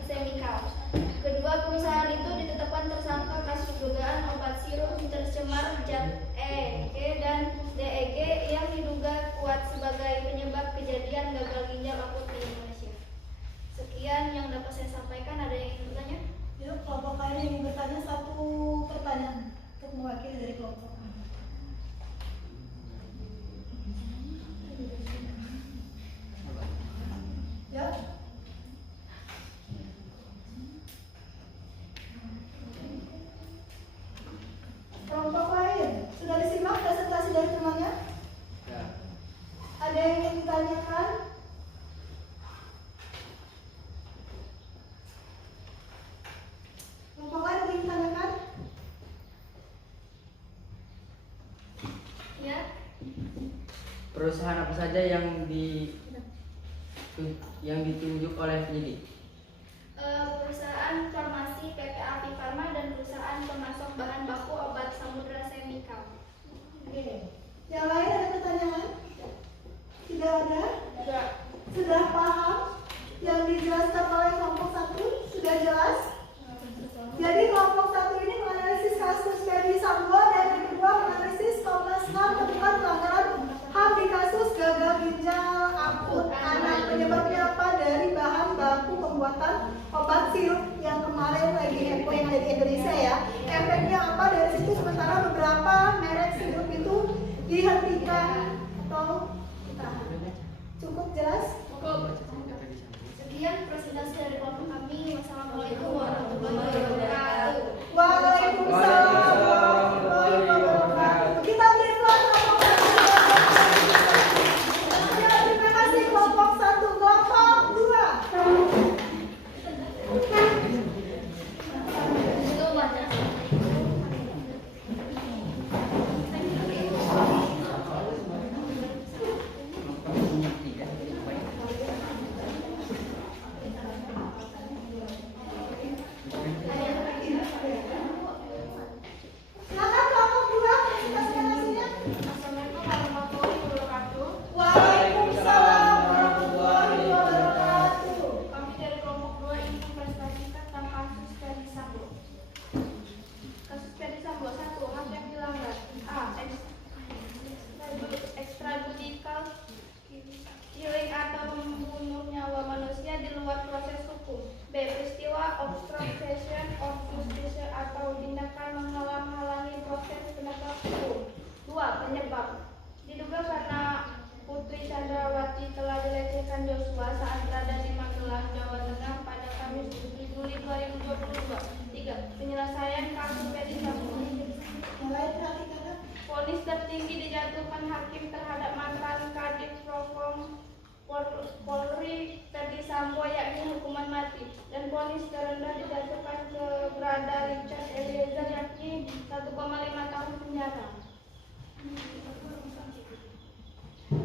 Chemical. Kedua perusahaan itu ditetapkan tersangka kasus dugaan obat sirup tercemar zat EG dan DEG yang diduga kuat sebagai penyebab kejadian gagal ginjal akut di Indonesia. Sekian yang dapat saya sampaikan. Ada yang ingin bertanya? Yuk, kelompok lain yang ingin bertanya, 1 pertanyaan untuk mewakili dari kelompok. Ya. Kelompok lain sudah disimak presentasi dari temannya? Ya. Ada yang ingin ditanyakan? Kelompok lain ingin ditanyakan? Ya. Perusahaan apa saja yang ditunjuk oleh penyidik? Perusahaan farmasi PT Api Farma dan perusahaan pemasok bahan baku obat Samudra Chemical. Oke. Yang lain ada pertanyaan? Tidak ada? Tidak. Sudah paham yang dijelaskan oleh kelompok 1? Sudah jelas? Jadi kelompok 1 ini menganalisis kasus Verdi Sambo dan yang kedua menganalisis Komnas HAM temukan pelanggaran HAM di kasus gagal ginjal akut anak. Penyebabnya apa? Dari bahan baku pembuatan obat sirup yang kemarin lagi heboh yang ada di Indonesia ya. Efeknya apa dari situ, sementara beberapa merek sirup itu dihentikan atau ditahan. Cukup jelas? Sekian presentasi dari kelompok kami. Wassalamualaikum warahmatullahi wabarakatuh. Waalaikumsalam warahmatullahi wabarakatuh. Kita beri aplaus kelompok 1. Terima kasih kelompok 1. Kelompok 2. Itu baca. Ada tinggi dijatuhkan hakim terhadap mantan Kadif Propam Polri Ferdi Sambo yakni hukuman mati, dan vonis terendah dijatuhkan kepada Richard Eliezer yakni 1,5 tahun penjara.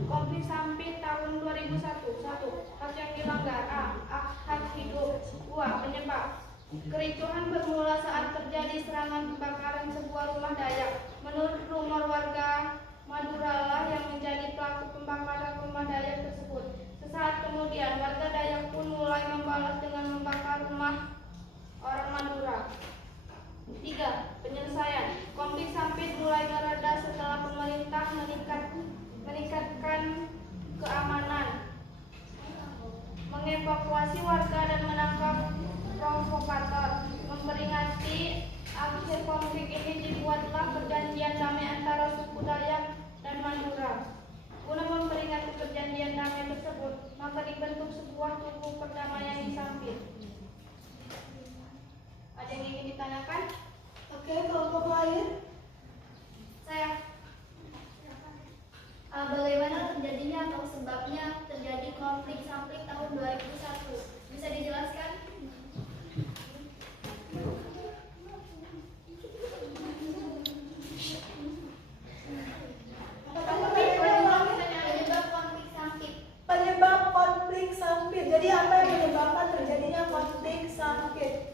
Konflik Sampit tahun 2001. 1. Hak yang dilanggar. A. Hak hidup. 2. Penyebab kericuhan bermula saat terjadi serangan kebakaran sebuah rumah Dayak. Menurut rumor warga Madura lah yang menjadi pelaku pembakaran rumah Dayak tersebut. Sesaat kemudian warga Dayak pun mulai membalas dengan membakar rumah orang Madura. 3. Penyelesaian. Konflik Sampit mulai mereda setelah pemerintah meningkatkan keamanan, mengevakuasi warga dan menangkap provokator. Memperingati akhir konflik ini dibuatlah perjanjian damai antara suku Dayak dan Madura. Guna memperingati perjanjian damai tersebut, maka dibentuk sebuah tugu perdamaian di Sampit. Ada yang ingin ditanyakan? Oke, kelompok lain. Saya. Bagaimana terjadinya atau sebabnya terjadi konflik Sampit tahun 2001? Bisa dijelaskan? Penyebab konflik Sampit. Penyebab konflik Sampit. Jadi apa yang menyebabkan terjadinya konflik Sampit?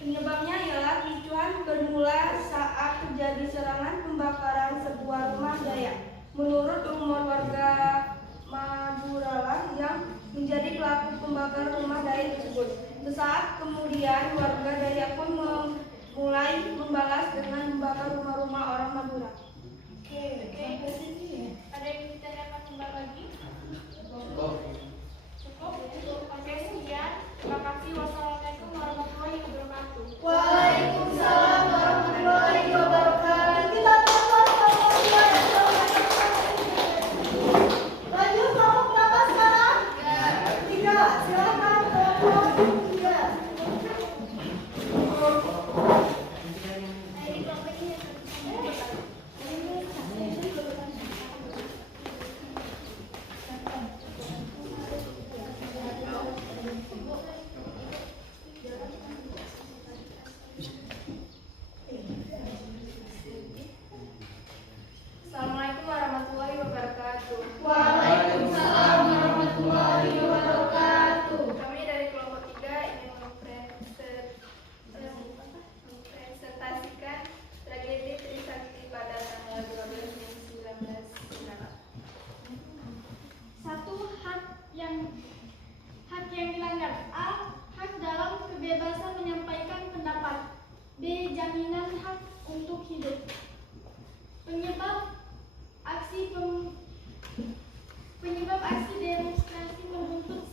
Penyebabnya ialah kericuhan bermula saat terjadi serangan pembakaran sebuah rumah Dayak. Menurut rumor warga Madura yang menjadi pelaku pembakaran rumah Dayak tersebut. Sesaat kemudian warga Dayak pun mulai membalas dengan membakar rumah-rumah orang Madura. Oke, sampai sini ya. Ada yang ditanyakan kembali lagi? Cukup. Cukup? Oke, sekian. Terima kasih. Wassalamualaikum warahmatullahi wabarakatuh. Waalaikumsalam warahmatullahi wabarakatuh. Kita tunggu kelompok 2 dan kelompok 3. Lanjut kelompok berapa sekarang? 3. Silakan kelompok 3. Ini kelompok ini. Assalamualaikum warahmatullahi wabarakatuh. Waalaikumsalam warahmatullahi wabarakatuh. Kami dari kelompok 3 ingin mempresentasikan tragedi Trisakti pada tanggal 12 Mei 1998. 1. Hak yang dilanggar. A. Hak dalam kebebasan menyampaikan pendapat. B. Jaminan hak untuk hidup. Penyebab aksi demonstrasi menuntut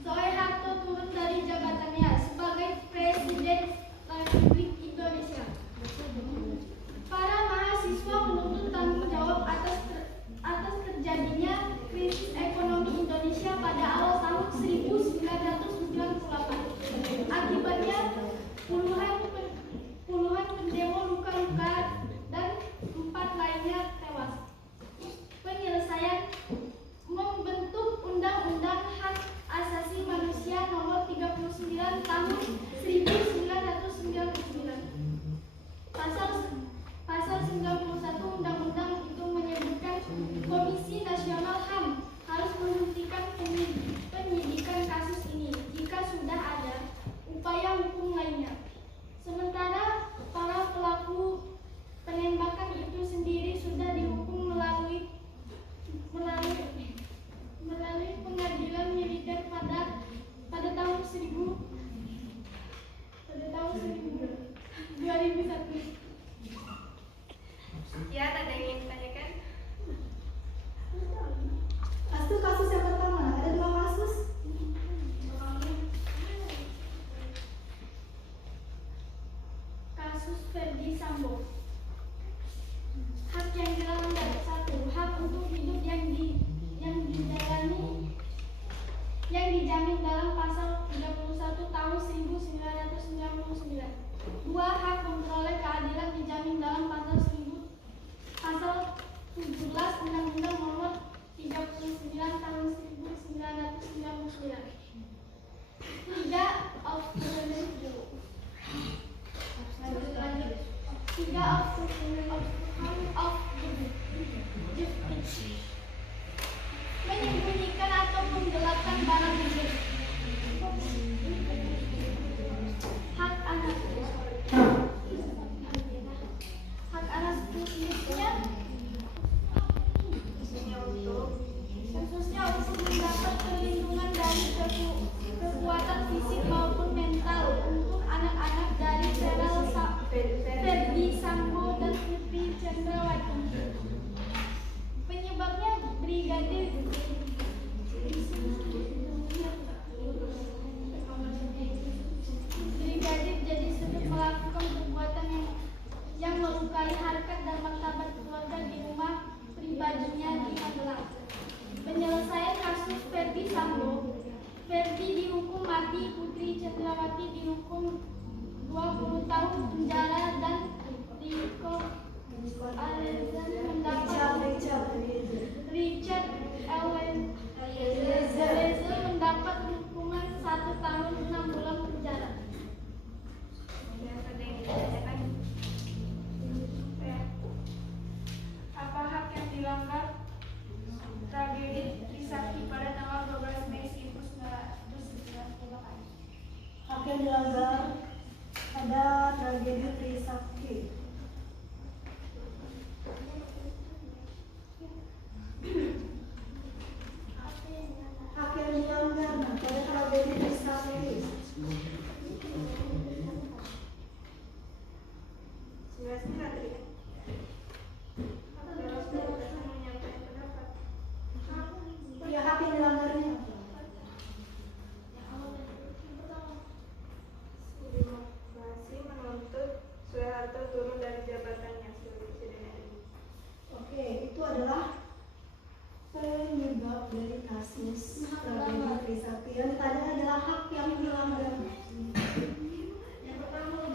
Soeharto turun dari jabatannya sebagai Presiden Republik Indonesia. Para mahasiswa menuntut tanggung jawab atas terjadinya krisis ekonomi Indonesia pada awal tahun 1998. Akibatnya puluhan pendemo luka-luka dan 4 lainnya tewas. Penyelesaian membentuk Undang-Undang Hak Asasi Manusia Nomor 39 Tahun 1999. Pasal 91 Undang-Undang itu menyebutkan Komisi Nasional HAM harus menghentikan penyidikan kasus ini jika sudah ada upaya hukum lainnya. Sementara para pelaku penembakan itu sendiri sudah dihukum melalui pengadilan militer pada tahun 2001. Sekian, ada yang ingin ditanyakan? Itu kasus yang pertama. Ada 2 kasus. Kasus Ferdi Sambo. Hak yang dilanggar. 1. Hak untuk hidup yang dijamin dalam pasal 31 tahun 1999. 2. Hak memperoleh keadilan dijamin of justice. Menyembunyikan atau menggelapkan barang bukti. Hak anak. Hak anak khususnya untuk mendapat perlindungan dari kekuatan fisik maupun mental untuk anak-anak dari Ferdi Sambo dan Putri Chandrawati. Penyebabnya Brigadir jadi sudah melakukan perbuatan yang melukai harkat dan martabat keluarga di rumah pribadinya di Magelang. Penyelesaian kasus Ferdi Sambo, Ferdi dihukum mati, Putri Chandrawati dihukum 20 tahun penjara dan Riko Eliezer mendapat hukuman 1 tahun 6 bulan penjara. Apa hak yang dilanggar? Tragedi Trisakti pada tanggal 12 Mei 1998. Hak yang dilanggar pada tragedi Trisakti. Hak yang dilanggar pada tragedi Trisakti. Ya, hak yang dilanggarnya apa? Masih menuntut Soeharto turun dari jabatannya sebagai Presiden RI. Oke, itu adalah penyebab dari kasus tragedi Trisakti. Yang ditanya adalah hak yang dilanggar. Yang pertama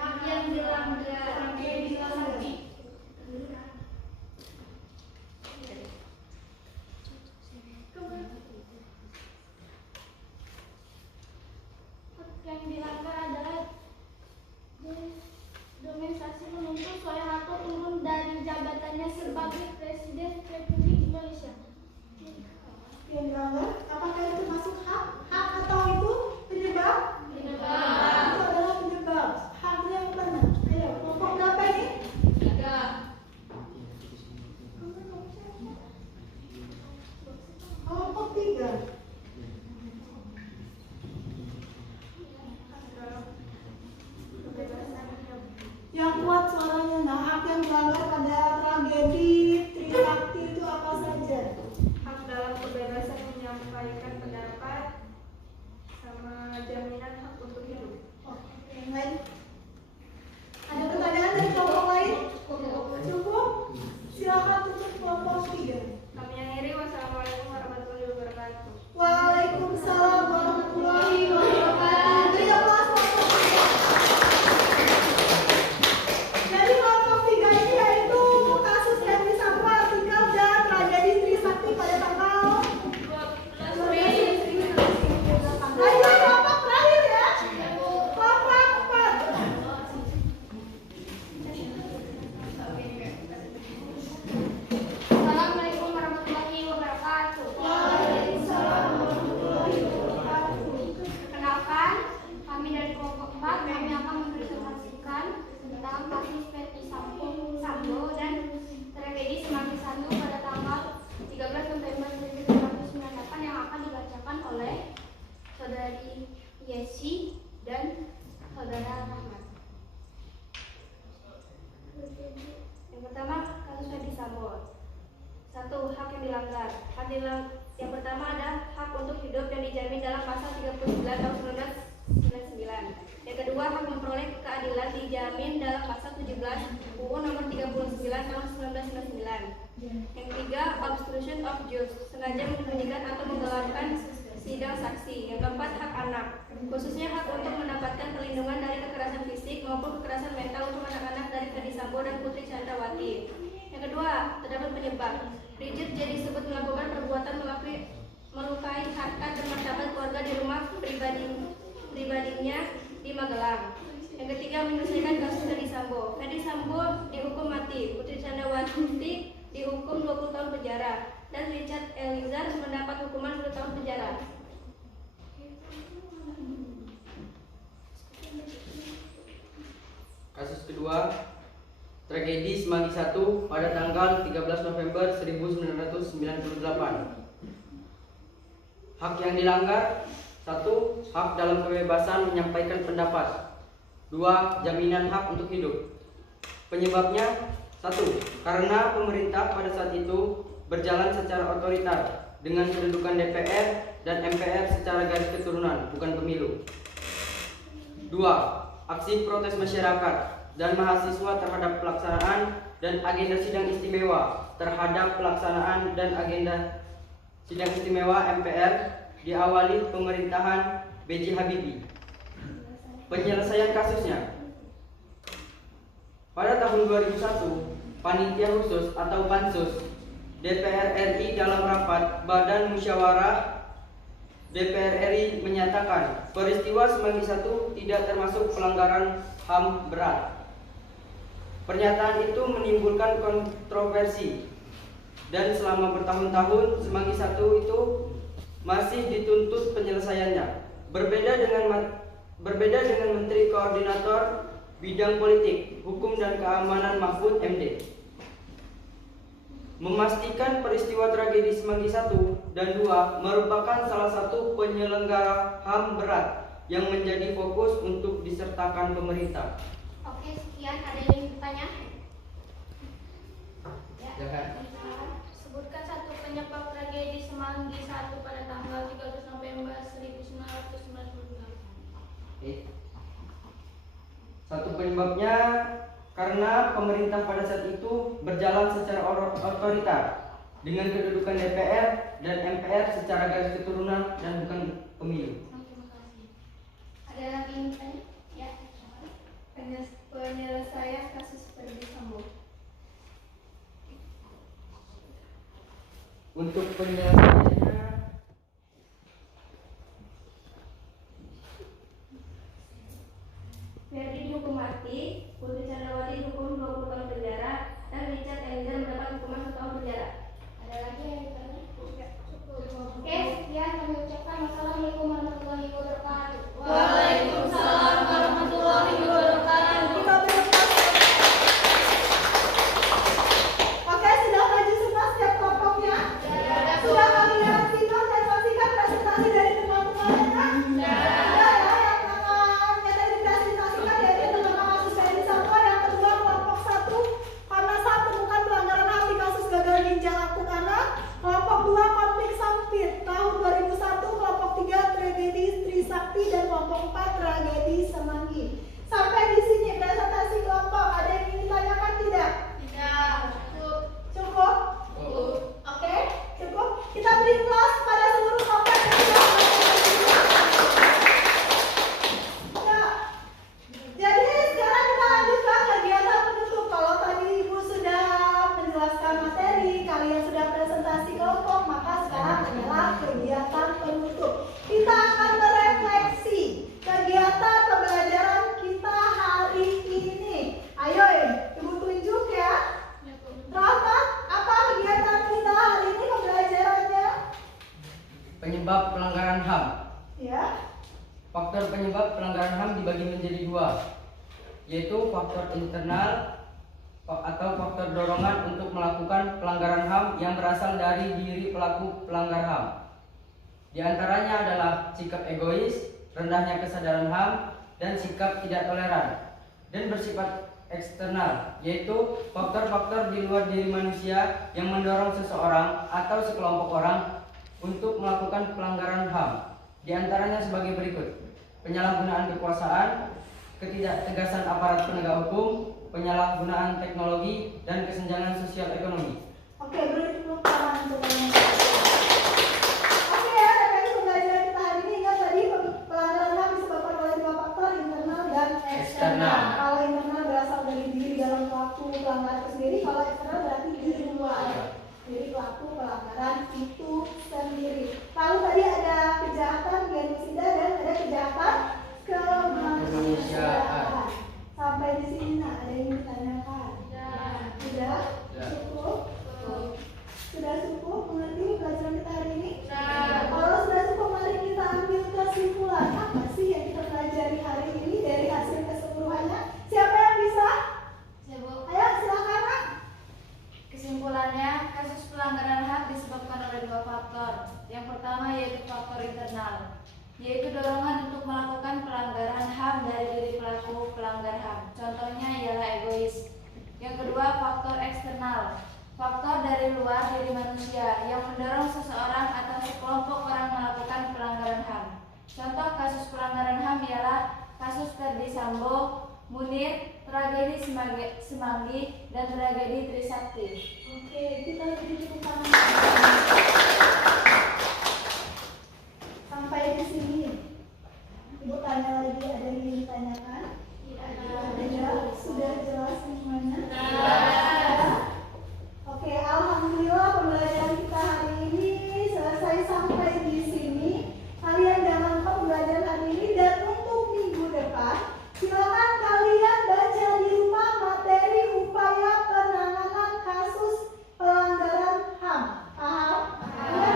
hak yang dilanggar Tragedi Trisakti. yang dilanggar adalah demonstrasi menuntut Soeharto turun dari jabatannya sebagai Presiden Republik Indonesia. Yang dilanggar, apakah itu masuk hak? Hak atau itu penyebab? Penyebab. Itu adalah penyebab. Hak yang mana? Ayo, kelompok berapa ini? 3. Kelompok 3. Yang kuat suaranya. Nah, hak yang dilanggar pada tragedi Trisakti itu apa saja? Hak dalam kebebasan menyampaikan pendapat sama jaminan hak untuk hidup. Oke, yang lain? Ada pertanyaan dari kelompok lain? Cukup? Silakan tutup kelompok 3. Kami akhiri. Wassalamualaikum warahmatullahi wabarakatuh. Waalaikumsalam warahmatullahi wabarakatuh. Beri aplaus kelompok 3. Jadi kelompok 3 ini yaitu kasus Ferdi Sambo, artikel dan tragedi Trisakti pada tanggal 12 Mei. Ayo kelompok terakhir ya. Kelompok 4. Assalamualaikum warahmatullahi wabarakatuh. Waalaikumsalam warahmatullahi wabarakatuh. Perkenalkan, kami dari kelompok 4 kami akan mempresentasikan tentang kasus Ferdi Sambo dan tragedi Semanggi I pada tanggal 13 November 1998 yang akan dibacakan oleh Saudari Yesi dan Saudara Rahmat. Yang pertama, kasus Ferdi Sambo. 1. Hak yang dilanggar. Yang pertama ada hak untuk hidup yang dijamin dalam pasal 39 tahun 1999. Yang kedua, hak memperoleh keadilan dijamin dalam pasal 17 UU nomor 39 tahun 1999. Yang ketiga, obstruction of justice, sengaja menyembunyikan atau menggelapkan sidang saksi. Yang keempat, hak anak, khususnya hak untuk mendapatkan perlindungan dari kekerasan fisik maupun kekerasan mental untuk anak-anak dari Ferdi Sambo dan Putri Chandrawati. Yang kedua, terdapat penyebab. Brigit J disebut melakukan perbuatan melukai harkat dan martabat keluarga di rumah pribadinya mendampinginya di Magelang. Yang ketiga, menyelesaikan kasus Ferdy Sambo. Ferdy Sambo dihukum mati, Putri Chandrawati dihukum 20 tahun penjara, dan Richard Eliezer mendapat hukuman 1 tahun penjara. Kasus kedua, tragedi Semanggi 1 pada tanggal 13 November 1998. Hak yang dilanggar: 1. Hak dalam kebebasan menyampaikan pendapat. 2. Jaminan hak untuk hidup. Penyebabnya: 1. Karena pemerintah pada saat itu berjalan secara otoriter dengan kedudukan DPR dan MPR secara garis keturunan, bukan pemilu. 2. Aksi protes masyarakat dan mahasiswa terhadap pelaksanaan dan agenda sidang istimewa terhadap pelaksanaan dan agenda sidang istimewa MPR diawali pemerintahan B.J. Habibie. Penyelesaian kasusnya: pada tahun 2001, Panitia Khusus atau Pansus DPR RI dalam rapat Badan Musyawarah DPR RI menyatakan peristiwa Semanggi 1 tidak termasuk pelanggaran HAM berat. Pernyataan itu menimbulkan kontroversi, dan selama bertahun-tahun Semanggi 1 itu masih dituntut penyelesaiannya. Berbeda dengan Menteri Koordinator Bidang Politik, Hukum dan Keamanan Mahfud MD, memastikan peristiwa tragedi Semanggi 1 dan 2 merupakan salah satu penyelenggara HAM berat yang menjadi fokus untuk disertakan pemerintah. Oke, sekian. Ada yang ingin bertanya? Ya. Silakan. Sebutkan satu penyebab tragedi Semanggi 1 pada tanggal 13 November 1998. Satu penyebabnya karena pemerintah pada saat itu berjalan secara otoriter dengan kedudukan DPR dan MPR secara garis keturunan dan bukan pemilu. Terima kasih. Ada lagi yang bertanya? Ya. Penyelesaian kasus Ferdy Sambo. Untuk penyelesaiannya, Ferdy dihukum mati, Putri Chandrawati dihukum 20 tahun penjara, dan Richard Eliezer mendapat hukuman 1 tahun penjara. Ada lagi yang bertanya? Oke, sekian kami ucapkan wassalamualaikum warahmatullahi wabarakatuh. Waalaikumsalam warahmatullahi wabarakatuh. Kita beri Oke, sudah maju semua setiap kelompoknya? Sudah kami lihat simak dan saksikan presentasi dari teman-teman kan? Ada ya yang tadi dipresentasikan, yaitu tentang kasus Ferdy Sambo. Yang kedua, kelompok 1 Komnas HAM temukan pelanggaran HAM di kasus gagal ginjal akut anak. Kelompok 2 konflik sempit tahun 2001. Kelompok 3 tragedi Trisakti, dan kelompok 4 tragedi Semanggi. Sampai di sini presentasi kelompok. Ada yang ingin ditanyakan tidak? Tidak. Cukup? Oke, cukup. Kita beri kelas pada seluruh kelompok yang sudah ya. Jadi sekarang kita lanjutkan kegiatan penutup. Kalau tadi Ibu sudah menjelaskan materi, kalian sudah presentasi kelompok, maka sekarang adalah kegiatan penutup. Kita akan merefleksi kegiatan pembelajaran kita hari ini. Ayo, Ibu tunjuk ya. Rahmat, apa kegiatan kita hari ini pembelajarannya? penyebab pelanggaran HAM. Ya. Faktor penyebab pelanggaran HAM dibagi menjadi 2, yaitu faktor internal atau faktor dorongan untuk melakukan pelanggaran HAM yang berasal dari diri pelaku pelanggar HAM. Di antaranya adalah sikap egois, rendahnya kesadaran HAM, dan sikap tidak toleran. Dan bersifat eksternal, yaitu faktor-faktor di luar diri manusia yang mendorong seseorang atau sekelompok orang untuk melakukan pelanggaran HAM. Di antaranya sebagai berikut: penyalahgunaan kekuasaan, ketidaktegasan aparat penegak hukum, penyalahgunaan teknologi, dan kesenjangan sosial ekonomi. Oke, beri tepuk tangan untuk kalian. Oke ya, referensi pembelajaran kita hari ini. Ingat tadi pelanggaran HAM disebabkan oleh 2 faktor, internal dan Eksternal. Kalau internal berasal dari diri dalam pelaku pelanggaran itu sendiri, kalau eksternal berarti diri luar. Jadi pelaku pelanggaran itu sendiri. Lalu tadi ada kejahatan genosida dan ada kejahatan HAM dari diri pelaku pelanggar HAM. Contohnya ialah egois. Yang kedua, faktor eksternal. Faktor dari luar diri manusia yang mendorong seseorang atau sekelompok orang melakukan pelanggaran HAM. Contoh kasus pelanggaran HAM ialah kasus Ferdi Sambo, Munir, tragedi Semanggi, dan tragedi Trisakti. Oke, kita beri tepuk tangan. Sampai di sini. Ibu tanya lagi, ada yang ingin ditanyakan? Ada. Sudah jelas semuanya? Oke, alhamdulillah pembelajaran kita hari ini selesai sampai di sini. Kalian jangan lupa pembelajaran hari ini, dan untuk minggu depan silakan kalian baca di rumah materi upaya penanganan kasus pelanggaran HAM. Paham?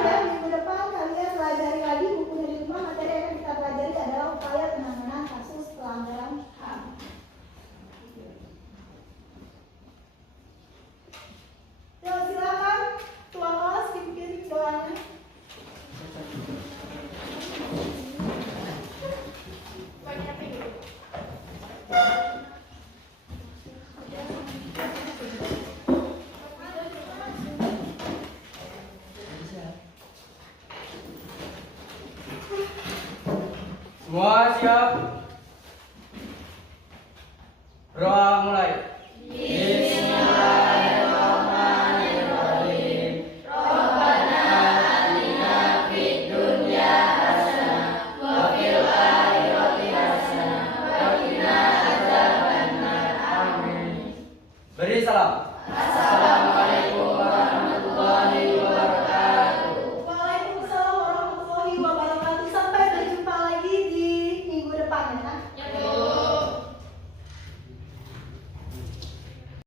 Ya, minggu depan kalian pelajari lagi bukunya di rumah. Materi yang akan kita pelajari adalah upaya penanganan kasus pelanggaran HAM. Ya, silakan tuan kelas pimpin doanya. Semua siap? Doa mulai. Beri salam.